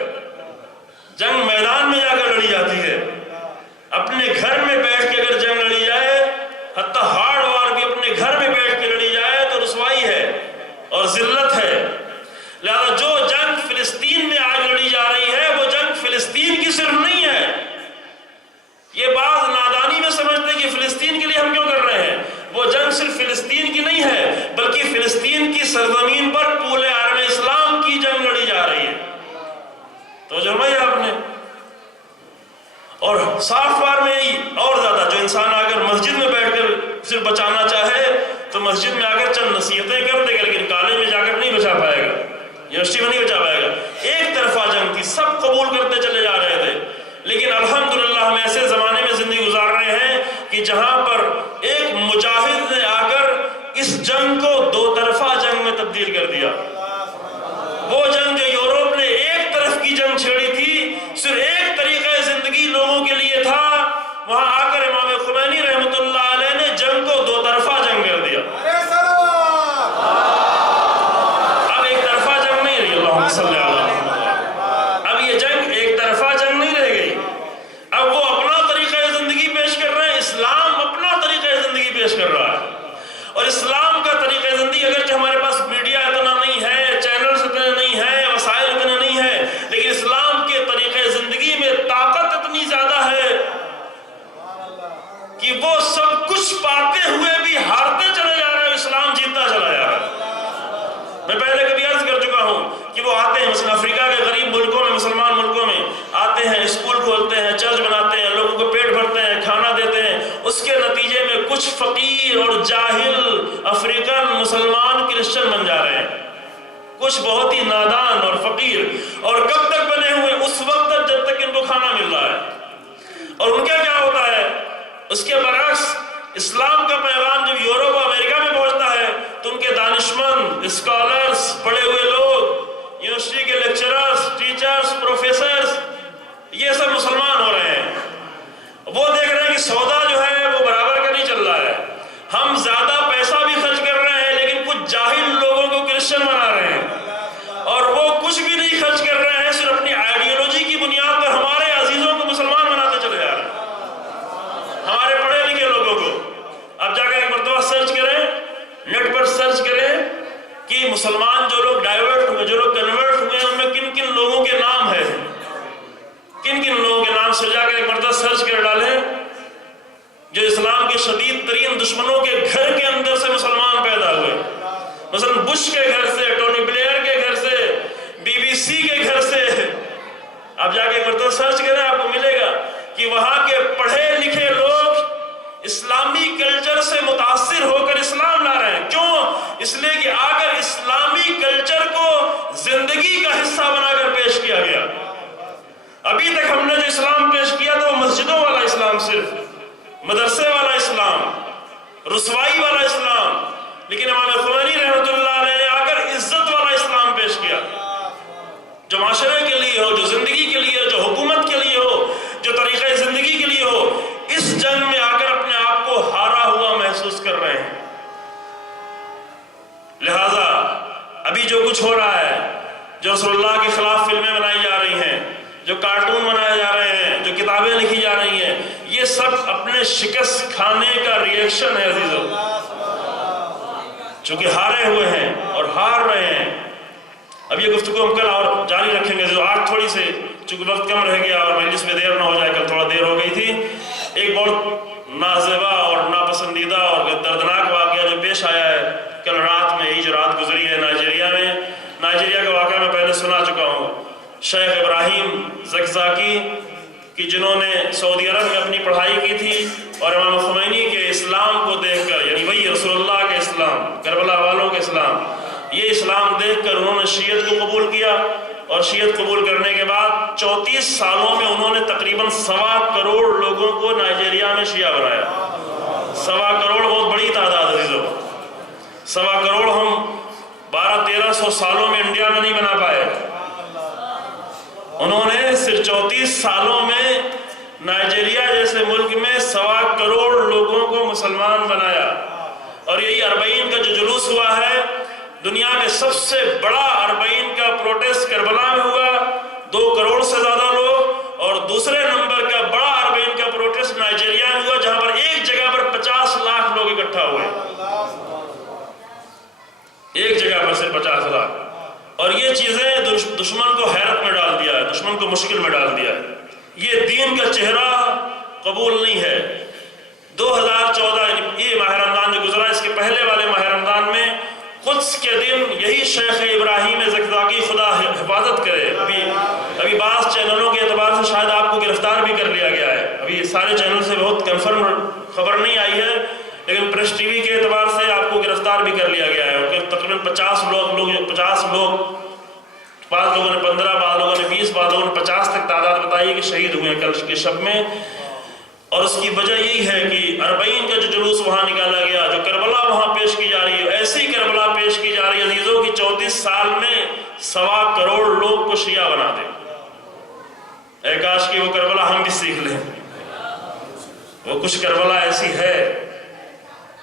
جنگ میدان میں جا کر لڑی جاتی ہے. اپنے گھر میں بیٹھ کے اگر جنگ لڑی جائے، حتیٰ ہارڈ وار بھی اپنے گھر میں بیٹھ کے لڑی جائے تو رسوائی ہے اور ذلت ہے. لہذا جو جنگ فلسطین میں آج لڑی جا رہی ہے وہ جنگ فلسطین کی صرف نہیں ہے. یہ بعض نادانی میں سمجھتے ہیں کہ فلسطین کے لیے ہم کیوں کر رہے ہیں. وہ جنگ صرف فلسطین کی نہیں ہے، بلکہ فلسطین کی سرزمین پر پورے عالم اسلام کی جنگ لڑی جا رہی ہے. تو جو میں آپ نے اور سافٹ وار میں ہی اور زیادہ، جو انسان آ کر مسجد میں بیٹھ کر صرف بچانا چاہے تو مسجد میں آ کر چند نصیحتیں کر دے گا، لیکن کالج میں جا کر نہیں بچا پائے گا. یونیورسٹی میں نہیں بچا پائے گا. ایک طرفہ جنگ تھی, سب قبول کرتے چلے جا رہے تھے. لیکن الحمدللہ ہم ایسے زمانے میں زندگی گزار رہے ہیں کہ جہاں پر ایک مجاہد نے آ کر اس جنگ کو دو طرفہ جنگ میں تبدیل کر دیا. وہ جنگ جو یورپ نے ایک طرف کی جنگ چھیڑی تھی, صرف ایک طریقہ زندگی لوگوں کے لیے تھا, وہاں آ کر امام خمینی رحمۃ اللہ علیہ نے جنگ کو دو طرفہ جنگ کر دیا. اب ایک طرفہ جنگ نہیں رہی. اللہم صلی علی محمد. اب یہ جنگ ایک طرفہ جنگ نہیں رہ گئی. اب وہ اپنا طریقہ زندگی پیش کر رہے ہیں, اسلام اپنا طریقہ زندگی پیش کر رہا ہے. اور اسلام کا طریقہ زندگی اگرچہ ہمارے پاس میڈیا اتنا نہیں ہے, چینلز اتنے نہیں ہے, وسائل اتنے نہیں ہے, لیکن اسلام کے طریقہ زندگی میں طاقت اتنی زیادہ ہے کہ وہ سب کچھ پاتے ہوئے بھی ہارتے چلے جا رہے ہیں, اسلام جیتتا چلا جا رہا ہے. میں پہلے کبھی عرض کر چکا ہوں کہ وہ آتے ہیں مثلا افریقہ کے غریب ملکوں میں, مسلمان ملکوں میں آتے ہیں, اسکول کھولتے ہیں, چرچ بناتے ہیں, لوگوں کو پیٹ بھرتے ہیں, کھانا دیتے ہیں. اس کے نتیجے میں کچھ فقیر اور جاہل افریقن مسلمان کرسچن بن جا رہے ہیں, کچھ بہت ہی نادان اور فقیر. اور کب تک بنے ہوئے؟ اس وقت تک جب تک ان کو کھانا مل رہا ہے. اور ان کا کیا ہوتا ہے؟ اس کے برعکس اسلام کا پیغام جب یورپ اور امریکہ میں پہنچتا ہے تو ان کے دانشمند, اسکالرز, پڑھے ہوئے لوگ, یونیورسٹی کے لیکچررز, ٹیچرز, پروفیسرز, یہ سب مسلمان ہو رہے ہیں. وہ دیکھ رہے ہیں کہ سودا جو ہے وہ برابر کا نہیں چل رہا ہے. ہم زیادہ پیسہ بھی خرچ کر رہے ہیں لیکن کچھ جاہل لوگوں کو کرسچن بنا رہے ہیں, اور وہ کچھ بھی نہیں خرچ کر رہے ہیں, صرف اپنی آئیڈیالوجی کی بنیاد پر ہمارے عزیزوں کو مسلمان بناتے چلے جا رہے ہیں, ہمارے پڑھے لکھے لوگوں کو. اب جا کر ایک مرتبہ سرچ کریں, نیٹ پر سرچ کریں کہ مسلمان جو لوگ ڈائیورٹ ہوئے, جو لوگ کنورٹ ہوئے, ان میں کن کن لوگوں کے نام ہیں, کن کن لوگوں کے نام سے جا کر ایک مرتبہ سرچ کر ڈالیں جو اسلام کے شدید ترین دشمنوں کے گھر کے اندر سے مسلمان پیدا ہوئے. مثلا بش کے گھر سے, ٹونی بلیئر کے گھر سے, BBC کے گھر سے. آپ جا کے ایک مرتبہ سرچ کریں, آپ کو ملے گا کہ وہاں کے پڑھے لکھے لوگ اسلامی کلچر سے متاثر ہو کر اسلام لا رہے ہیں. کیوں؟ اس لیے کہ آ کر اسلامی کلچر کو زندگی کا حصہ بنا کر پیش کیا گیا. ابھی تک ہم نے جو اسلام پیش کیا تھا وہ مسجدوں والا اسلام, صرف مدرسے والا اسلام, رسوائی والا اسلام. لیکن امام خمینی رحمۃ اللہ علیہ نے آ کر عزت والا اسلام پیش کیا, جو معاشرے کے لیے ہو, جو زندگی کے لیے, جو حکومت کے لیے ہو, جو طریقہ زندگی کے لیے ہو. اس جنگ میں آ کر اپنے آپ کو ہارا ہوا محسوس کر رہے ہیں. لہذا ابھی جو کچھ ہو رہا ہے, جو رسول اللہ کے خلاف فلمیں بنائی جا رہی ہیں, جو کارٹون بنائے جا رہے ہیں, جو کتابیں لکھی جا رہی ہیں, یہ سب اپنے شکست کھانے کا ریئیکشن ہے عزیزو. چونکہ ہارے ہوئے ہیں اور ہار رہے ہیں. اب یہ گفتگو ہم کل اور جاری رکھیں گے. آج تھوڑی سے چونکہ وقت کم رہ گیا اور مجلس میں دیر نہ ہو جائے, کل تھوڑا دیر ہو گئی تھی. ایک بہت نازیبا اور ناپسندیدہ اور دردناک واقعہ جو پیش آیا ہے کل رات میں, یہی جو رات گزری ہے نائجیریا میں. نائجیریا کا واقعہ میں پہلے سنا چکا ہوں. شیخ ابراہیم زکزاکی کہ جنہوں نے سعودی عرب میں اپنی پڑھائی کی تھی اور امام خمینی کے اسلام کو دیکھ کر, یعنی وہی رسول اللہ کے اسلام, کربلا والوں کے اسلام, یہ اسلام دیکھ کر انہوں نے شیعت کو قبول کیا. اور شیعت قبول کرنے کے بعد 34 سالوں میں انہوں نے تقریباً 1.25 کروڑ لوگوں کو نائجیریا میں شیعہ بنایا. 1.25 کروڑ بہت بڑی تعداد ہے عزیزو. 1.25 کروڑ ہم 1200-1300 سالوں میں انڈیا میں نہیں بنا پائے. انہوں نے صرف 34 سالوں میں نائجیریا جیسے ملک میں 1.25 کروڑ لوگوں کو مسلمان بنایا. اور یہی 40 کا جو جلوس ہوا ہے, دنیا میں سب سے بڑا 40 کا پروٹیسٹ کربلا میں ہوا, 2 کروڑ سے زیادہ لوگ. اور دوسرے نمبر کا بڑا 40 کا پروٹیسٹ نائجیریا میں ہوا, جہاں پر ایک جگہ پر 50 لاکھ لوگ اکٹھا ہوئے, ایک جگہ پر صرف 50 لاکھ. اور یہ چیزیں دشمن کو حیرت میں ڈال دیا ہے, دشمن کو مشکل میں ڈال دیا ہے. یہ دین کا چہرہ قبول نہیں ہے. 2014 یہ ماہ رمضان جو گزرا, اس کے پہلے والے ماہ رمضان میں قدس کے دن یہی شیخ ابراہیم زکزاکی, خدا حفاظت کرے, ابھی بعض چینلوں کے اعتبار سے شاید آپ کو گرفتار بھی کر لیا گیا ہے. ابھی سارے چینل سے بہت کنفرم خبر نہیں آئی ہے, لیکن پریس ٹی وی کے اعتبار سے آپ کو گرفتار بھی کر لیا گیا ہے. تقریباً 50 لوگ بعض لوگوں نے 15، بعض لوگوں نے 20، بعض لوگوں نے 50 تک تعداد بتائی کہ شہید ہوئے کل کے شب میں۔ اور اس کی وجہ یہی ہے کہ 40 کا جو جلوس وہاں نکالا گیا، جو کربلا وہاں پیش کی جا رہی ہے، ایسی کربلا پیش کی جا رہی ہے عزیزوں کی 34 سال میں 1.25 کروڑ لوگ کو شیعہ بنا دے۔ اے کاش کی وہ کربلا ہم بھی سیکھ لیں۔ وہ کچھ کربلا ایسی ہے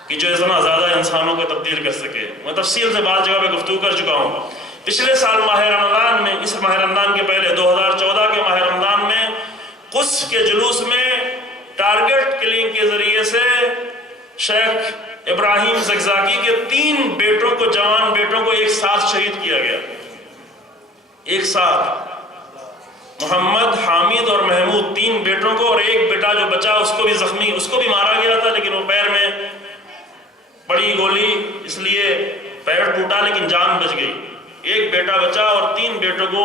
کہ جو اتنا زیادہ انسانوں کو تبدیل کر سکے۔ میں تفصیل سے بعض جگہ پہ گفتگو کر چکا ہوں۔ پچھلے سال ماہ رمضان میں، اس ماہ رمضان کے پہلے 2014 کے ماہ رمضان میں قدس کے جلوس میں ٹارگٹ کلنگ کے ذریعے سے شیخ ابراہیم زگزاگی کے 3 بیٹوں کو، جوان بیٹوں کو ایک ساتھ شہید کیا گیا۔ ایک ساتھ محمد، حامد اور محمود، 3 بیٹوں کو، اور ایک بیٹا جو بچا اس کو بھی زخمی، اس کو بھی مارا گیا تھا، لیکن وہ پیر میں پڑی گولی، اس لیے پیر ٹوٹا لیکن جان بچ گئی۔ ایک بیٹا بچا اور 3 بیٹوں کو،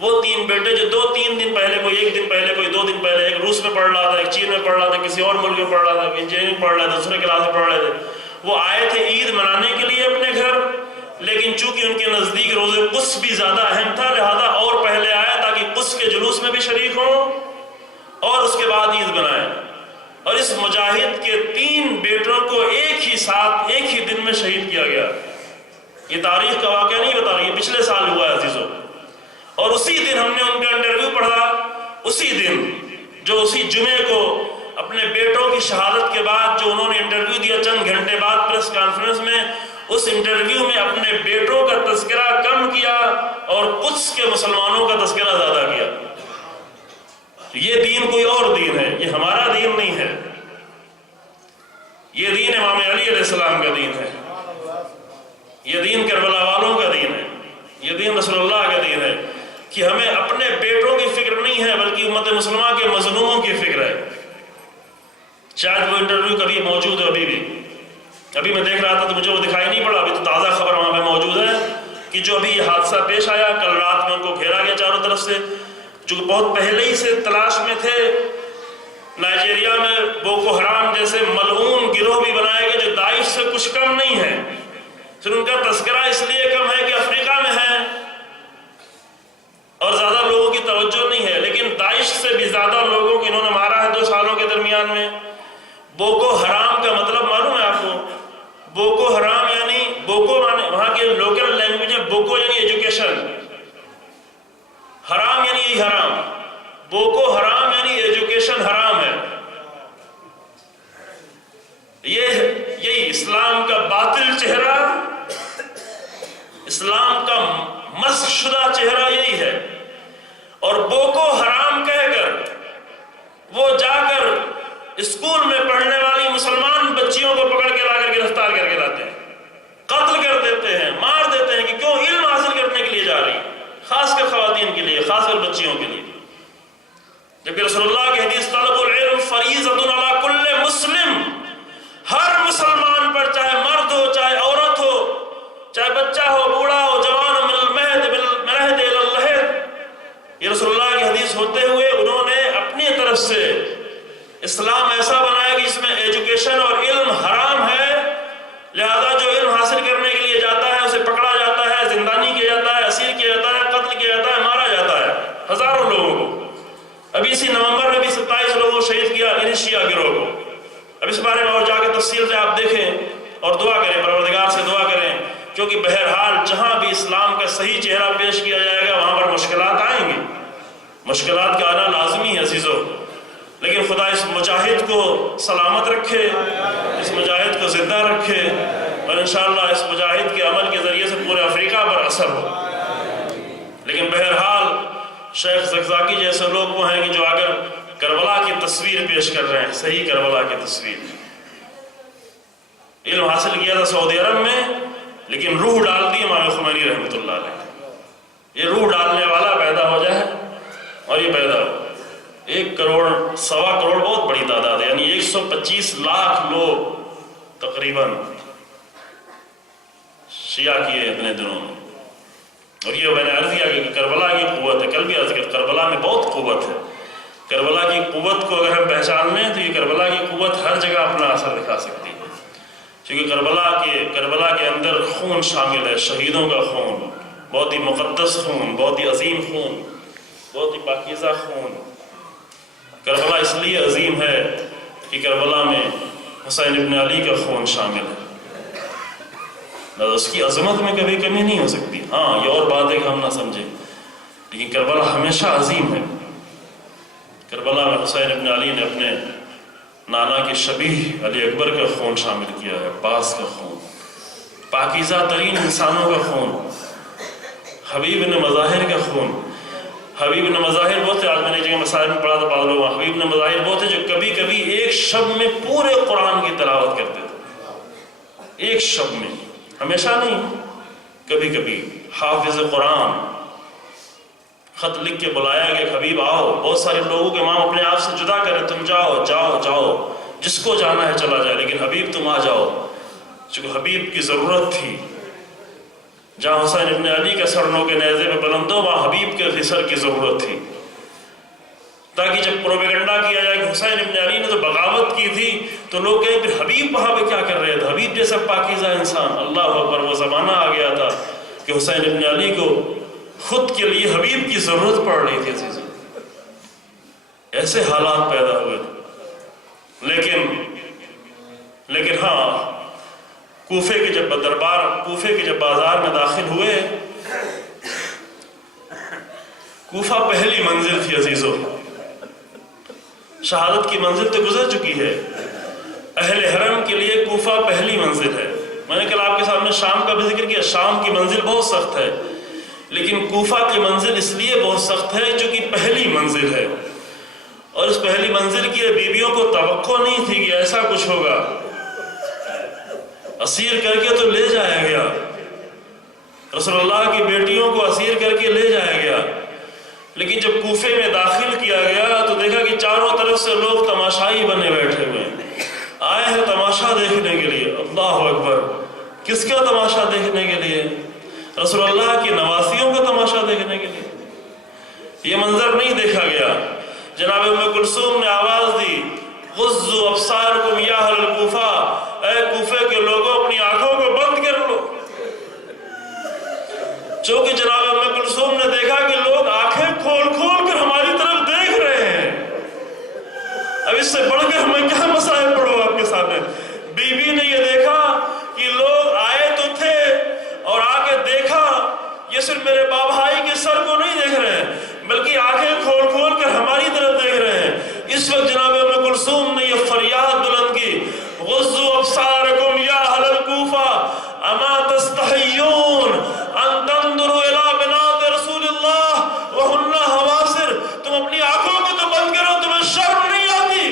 وہ 3 بیٹے جو 2-3 دن پہلے، کوئی 1 دن پہلے، کوئی 2 دن پہلے، ایک روس میں پڑھ رہا تھا، ایک چین میں پڑھ رہا تھا، کسی اور ملک میں پڑھ رہا تھا، انجینئرنگ پڑھ رہا تھا، دوسرے کلاس میں پڑھ رہے تھے، وہ آئے تھے عید منانے کے لیے اپنے گھر، لیکن چونکہ ان کے نزدیک روزے قدس بھی زیادہ اہم تھا، لہذا اور پہلے آئے تاکہ قدس کے جلوس میں بھی شریک ہوں اور اس کے بعد عید منائیں۔ اور اس مجاہد کے 3 بیٹوں کو ایک ہی ساتھ، ایک ہی دن میں شہید کیا گیا۔ یہ تاریخ کا واقعہ نہیں بتا رہی، یہ پچھلے سال ہوا ہے عزیزوں۔ اور اسی دن ہم نے ان کا انٹرویو پڑھا، اسی دن جو اسی جمعے کو اپنے بیٹوں کی شہادت کے بعد جو انہوں نے انٹرویو دیا چند گھنٹے بعد پریس کانفرنس میں، اس انٹرویو میں اپنے بیٹوں کا تذکرہ کم کیا اور قدس کے مسلمانوں کا تذکرہ زیادہ کیا۔ یہ دین کوئی اور دین ہے، یہ ہمارا دین نہیں ہے، یہ دین امام علی علیہ السلام کا دین ہے، یہ دین کربلا والوں کا دین ہے، یہ دین رسول اللہ کا دین ہے کہ ہمیں اپنے بیٹوں کی فکر نہیں ہے بلکہ امت مسلمہ کے مظلوموں کی فکر ہے۔ شاید وہ انٹرویو کبھی موجود ہے، ابھی میں دیکھ رہا تھا تو مجھے وہ دکھائی نہیں پڑا، ابھی تو تازہ خبر وہاں پہ موجود ہے کہ جو ابھی یہ حادثہ پیش آیا، کل رات میں ان کو گھیرا گیا چاروں طرف سے، جو بہت پہلے ہی سے تلاش میں تھے۔ نائجیریا میں بوکو حرام جیسے ملعون گروہ بھی بنائے گئے جو داعش سے کچھ کم نہیں ہے، صرف ان کا تذکرہ اس لیے کم ہے کہ افریقہ میں ہے اور زیادہ لوگوں کی توجہ نہیں ہے، لیکن داعش سے بھی زیادہ لوگوں کو انہوں نے مارا ہے 2 سالوں کے درمیان میں۔ بوکو حرام کا مطلب معلوم ہے آپ کو؟ بوکو حرام یعنی، بوکو مانے وہاں کے لوکل لینگویج ہے، بوکو یعنی ایجوکیشن، حرام یعنی یہی حرام، بوکو حرام یعنی ایجوکیشن حرام ہے۔ یہی اسلام کا باطل چہرہ، اسلام کا مسخ شدہ چہرہ یہی ہے۔ اور بوکو حرام کہہ کر وہ جا کر اسکول میں پڑھنے والی مسلمان بچیوں کو پکڑ کے لا کر گرفتار کر کے لاتے ہیں، قتل کر دیتے ہیں، مار دیتے ہیں کہ کیوں؟ علم حاصل کرنے کے لیے جا رہی، خاص کر خواتین کے لیے، خاص کر بچیوں کے لیے۔ جبکہ رسول اللہ کی حدیث طلب العلم فریضۃ علی کل مسلم، ہر مسلمان پر، چاہے مرد ہو چاہے عورت ہو، چاہے بچہ ہو بوڑھا ہو جوان ہو، من المہد بالمہد الی اللحد، یہ رسول اللہ کی حدیث ہوتے ہوئے انہوں نے اپنی طرف سے اسلام ایسا بنایا کہ اس میں ایجوکیشن اور علم حرام ہے، لہذا جو علم حاصل کرنے کے لیے جاتا ہے اسے پکڑا جاتا ہے، زندانی کیا جاتا ہے، اسیر کیا جاتا ہے، قتل کیا جاتا ہے، مارا جاتا ہے، ہزاروں لوگوں کو۔ ابھی اسی نومبر میں بھی 27 لوگوں کو شہید کیا انہی شیعہ گروہ کو۔ اب اس بارے میں اور جا کے تفصیل سے آپ دیکھیں اور دعا کریں، پروردگار سے دعا کریں، کیونکہ بہرحال جہاں بھی اسلام کا صحیح چہرہ پیش کیا جائے گا وہاں پر مشکلات آئیں گی، مشکلات کا آنا لازمی ہے عزیزو، لیکن خدا اس مجاہد کو سلامت رکھے، اس مجاہد کو زندہ رکھے، اور انشاءاللہ اس مجاہد کے عمل کے ذریعے سے پورے افریقہ پر اثر ہو۔ لیکن بہرحال شیخ زگزاگی جیسے لوگ وہ ہیں کہ جو اگر کربلا کی تصویر پیش کر رہے ہیں، صحیح کربلا کی تصویر، علم حاصل کیا تھا سعودی عرب میں لیکن روح ڈال دی امام خمینی رحمۃ اللہ علیہ۔ یہ روح ڈالنے والا پیدا ہو جائے اور یہ پیدا ہو، 1 کروڑ 1.25 کروڑ بہت بڑی تعداد ہے، یعنی 125 لاکھ لوگ تقریباً شیعہ کیے اتنے دنوں میں۔ اور یہ میں نے عرض کیا کہ کربلا کی قوت ہے، کل بھی عرض کیا کربلا میں بہت قوت ہے۔ کربلا کی قوت کو اگر ہم پہچان لیں تو یہ کربلا کی قوت ہر جگہ اپنا اثر دکھا سکتی ہے، کیونکہ کربلا کے اندر خون شامل ہے، شہیدوں کا خون، بہت ہی مقدس خون، بہت ہی عظیم خون، بہت ہی پاکیزہ خون۔ کربلا اس لیے عظیم ہے کہ کربلا میں حسین ابن علی کا خون شامل ہے، اس کی عظمت میں کبھی کمی نہیں ہو سکتی۔ ہاں یہ اور بات ہے کہ ہم نہ سمجھیں، لیکن کربلا ہمیشہ عظیم ہے۔ کربلا میں حسین ابن علی نے اپنے نانا کے شبیہ علی اکبر کا خون شامل کیا ہے، عباس کا خون، پاکیزہ ترین انسانوں کا خون، حبیب بن مظاہر کا خون۔ حبیب بن مظاہر وہ تھے، آج میں نے جگہ مسائل میں پڑھا تھا بعض لوگ، حبیب بن مظاہر وہ تھے جو کبھی کبھی ایک شب میں پورے قرآن کی تلاوت کرتے تھے، ایک شب میں، ہمیشہ نہیں، کبھی کبھی۔ حافظ قرآن، خط لکھ کے بلایا کہ حبیب آؤ، بہت سارے لوگوں کے امام اپنے آپ سے جدا کریں، تم جاؤ جاؤ جاؤ، جس کو جانا ہے چلا جائے، لیکن حبیب تم آ جاؤ، چونکہ حبیب کی ضرورت تھی۔ جہاں حسین ابن علی کا سر نو کے نیزے پہ بلند ہو، وہاں حبیب کے سر کی ضرورت تھی، تاکہ جب پروپیگنڈا کیا جائے کہ حسین ابن علی نے تو بغاوت کی تھی تو لوگ کہیں پھر حبیب وہاں پہ کیا کر رہے تھے، حبیب جیسا پاکیزہ انسان۔ اللہ اکبر، وہ زمانہ آ گیا تھا کہ حسین ابن علی کو خود کے لیے حبیب کی ضرورت پڑ رہی تھی عزیزوں، ایسے حالات پیدا ہوئے۔ لیکن ہاں، کوفے کے جب بازار میں داخل ہوئے، کوفہ پہلی منزل تھی عزیزوں، شہادت کی منزل تو گزر چکی ہے، اہل حرم کے لیے کوفہ پہلی منزل ہے۔ میں نے کل آپ کے سامنے شام کا بھی ذکر کیا، شام کی منزل بہت سخت ہے، لیکن کوفہ کی منزل اس لیے بہت سخت ہے چونکہ پہلی منزل ہے، اور اس پہلی منزل کی بیویوں کو توقع نہیں تھی کہ ایسا کچھ ہوگا۔ اسیر کر کے تو لے جایا گیا، رسول اللہ کی بیٹیوں کو اسیر کر کے لے جایا گیا، لیکن جب کوفے میں داخل کیا گیا تو دیکھا کہ چاروں طرف سے لوگ تماشائی بنے بیٹھے ہوئے ہیں، آئے ہیں تماشا دیکھنے کے لیے۔ اللہ اکبر، کس کا تماشا دیکھنے کے لیے؟ رسول اللہ کی نواسیوں کا تماشا دیکھنے کے لیے۔ یہ منظر نہیں دیکھا گیا۔ جناب ام کلثوم نے آواز دی، غضوا ابصارکم یا اہل الکوفہ، اے کوفے کے لوگوں اپنی آنکھوں کو بند کر لو۔ چونکہ جناب ام کلثوم نے دیکھا کہ لوگ آنکھیں کھول کھول کر ہماری طرف دیکھ رہے ہیں، اب اس سے بڑھ کر ہمیں کیا مسائل پڑھو آپ کے سامنے۔ بی بی نے یہ دیکھا کہ لوگ آئے تو تھے اور آ کے دیکھا، یہ صرف میرے باپ بھائی کے سر کو نہیں دیکھ رہے ہیں بلکہ آنکھیں کھول کھول کر ہماری طرف دیکھ رہے ہیں۔ اس وقت جناب ام کلثوم نے یہ فریاد بلند کی، غضوا ابصارکم یا اہل الکوفہ اما تستحیون ان تنظروا الی بنات رسول اللہ وہن حواسر، تم اپنی آنکھوں کو تو بند کرو، تمہیں شرم نہیں آتی؟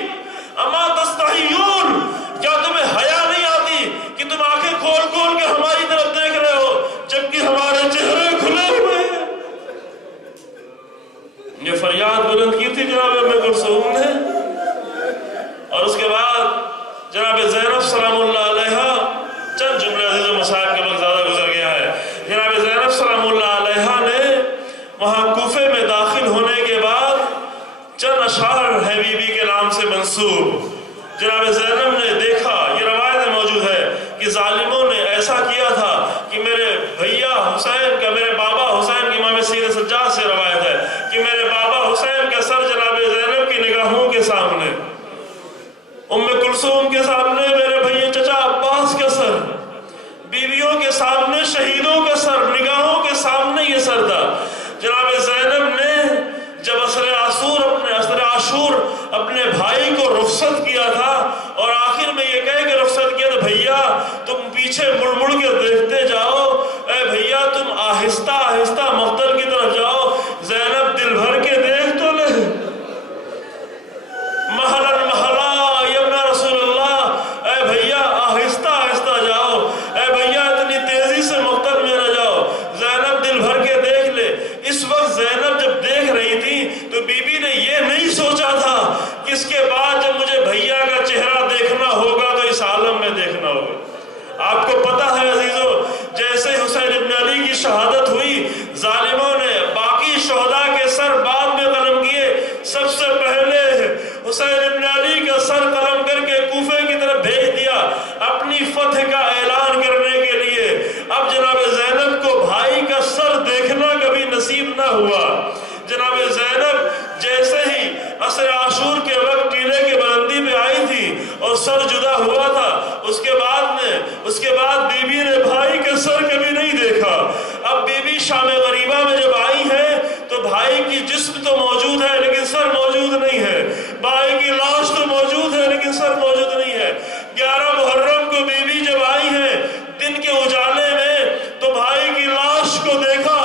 اما تستحیون، کیا تمہیں حیا نہیں آتی کہ تم آنکھیں کھول کھول کے ہماری طرف دیکھ رہے ہو جبکہ ہمارے چہرے کھلے ہوئے ہیں؟ یہ فریاد بلند کی تھی جناب ام کلثوم نے۔ اور اس کے بعد جناب زینب سلام اللہ علیہا، چند جملے عزیز و مسائل کے وقت زیادہ گزر گیا ہے، جناب زینب سلام اللہ علیہا نے وہاں کوفے میں داخل ہونے کے بعد چند اشعار ہیں بی بی کے نام سے منسوب۔ جناب زینب نے دیکھا، یہ روایت موجود ہے کہ ظالموں نے ایسا کیا تھا کہ میرے بھیا حسین کا، میرے بابا حسین کی، امام سید سجاد سے روایت ہے کہ میرے بابا حسین کا سر جناب زینب کی نگاہوں کے سامنے، ام کلثوم کے سامنے میرے بھائی چچا عباس کا سر، بیویوں کے سامنے شہیدوں کا سر، نگاہوں کے سامنے یہ سر تھا۔ جناب زینب نے جب عصر عاشور اپنے بھائی کو رخصت کیا تھا اور آخر میں یہ کہہ کے رخصت کیا تو بھیا تم پیچھے مڑ مڑ کے دیکھتے جاؤ، اے بھیا تم آہستہ آہستہ مقتل کی طرف جاؤ۔ زینب دل بھر کے دیکھ تو لے، محلا محلا یبن رسول اللہ، اے بھیا آہستہ آہستہ جاؤ، اے بھیا اتنی تیزی سے مقتل میں نہ جاؤ، زینب دل بھر کے دیکھ لے۔ اس وقت زینب جب دیکھ رہی تھی تو بی بی نے یہ نہیں سوچا تھا کہ اس کے بعد جب مجھے بھیا کا چہرہ دیکھنا ہوگا تو اس عالم میں دیکھنا ہوگا۔ آپ کو پتہ ہے عزیزو، جیسے حسین ابن علی کی شہادت ہوئی، ظالموں نے باقی شہداء کے سر بعد میں قلم کیے، سب سے پہلے حسین ابن علی کا سر قلم کر کے کوفے کی طرف بھیج دیا اپنی فتح کا اعلان کرنے کے لیے۔ اب جناب زینب کو بھائی کا سر دیکھ پیدا ہوا تھا اس کے بعد بیوی نے بھائی کا سر کبھی نہیں دیکھا. اب بیوی شام غریبہ میں جب آئی ہے تو بھائی کی جسم تو موجود ہے لیکن سر موجود نہیں ہے. بھائی کی لاش تو موجود ہے لیکن سر موجود نہیں ہے. 11 محرم کو بیوی جب آئی ہے دن کے اجالے میں تو بھائی کی لاش کو دیکھا،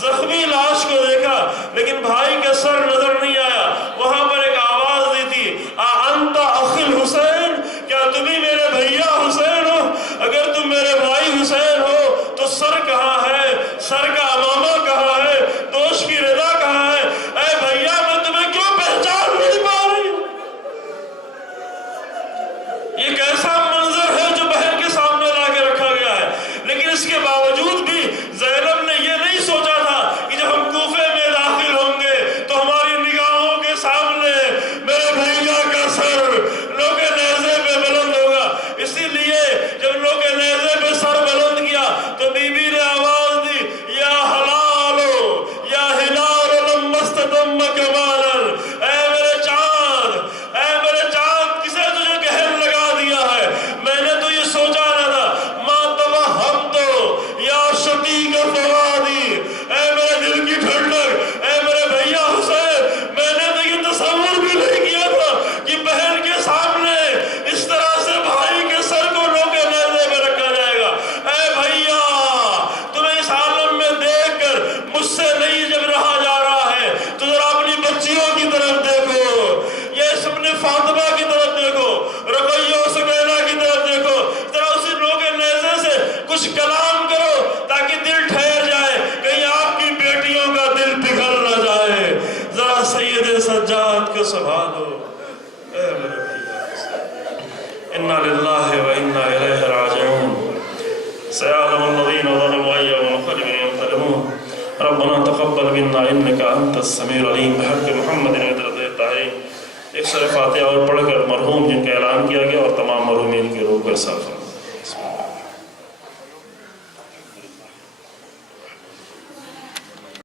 زخمی لاش کو دیکھا، لیکن بھائی کا سر نظر نہیں آیا. وہاں پر ایک آواز دی تھی، انت اخی الحسین، کیا تم ہی میرے بھیا حسین ہو؟ اگر تم میرے بھائی حسین ہو تو سر کہاں ہے؟ سر کا امامہ کہاں ہے؟ دوش کی رضا کہاں ہے؟ اے بھیا میں تمہیں کیوں پہچان نہیں پا رہی؟ یہ کیسا منظر ہے جو بہن کے سامنے لا کے رکھا گیا ہے. لیکن اس کے باوجود بھی زینب نے یہ نہیں سوچا تھا کہ جب ہم کوفے میں داخل ہوں گے تو ہماری نگاہوں کے سامنے میرے بھیا کا سر لوگ نیزے پہ بلند ہوگا. اسی لیے جب لوگ نیزے پہ سر بلند کیا تو بی بی نے آواز دی، یا حلالو یا ہلال لم استتم کمالا، اے میرے چاند، اے میرے چاند، کسے تجھے کہر لگا دیا ہے؟ میں نے تو یہ سوچا نہ تھا. ما توہمتو یا شقیق فؤادی، اے میرے دل کی ٹھنڈک، اے میرے بھیا حسین، میں نے تو یہ تصور بھی نہیں کیا تھا کہ بہن کے سامنے اس طرح سے بھائی کے سر کو روکے نیزے میں رکھا جائے گا. اے بھیا تمہیں اس عالم میں دیکھ کر مجھ سے نہیں جب رہا جا رہا ہے تو ذرا اپنی بچیوں کی طرف دیکھو، یہ اپنے فاطمہ کی طرف دیکھو، رقیہ و سکینہ کی طرف دیکھو، ذرا اسی روک نیزے سے کچھ کلام کرو تاکہ دل ٹھہر جائے، کہیں آپ کی بیٹیوں کا دل پگھل نہ جائے. ذرا سید سجاد کو سنبھالو. اے میرے بھیا، انا للہ و انا الیہ راجعون. سيعلم الذين ظلموا أي منقلب ينقلبون. ربنا تقبل منا إنك أنت السميع العليم. بحق محمد عطرة الطاهرين. ایک سورہ فاتحہ اور پڑھ کر مرحوم جن کا اعلان کیا گیا اور تمام مرحومین کی روح کو ارسال فرمائیں.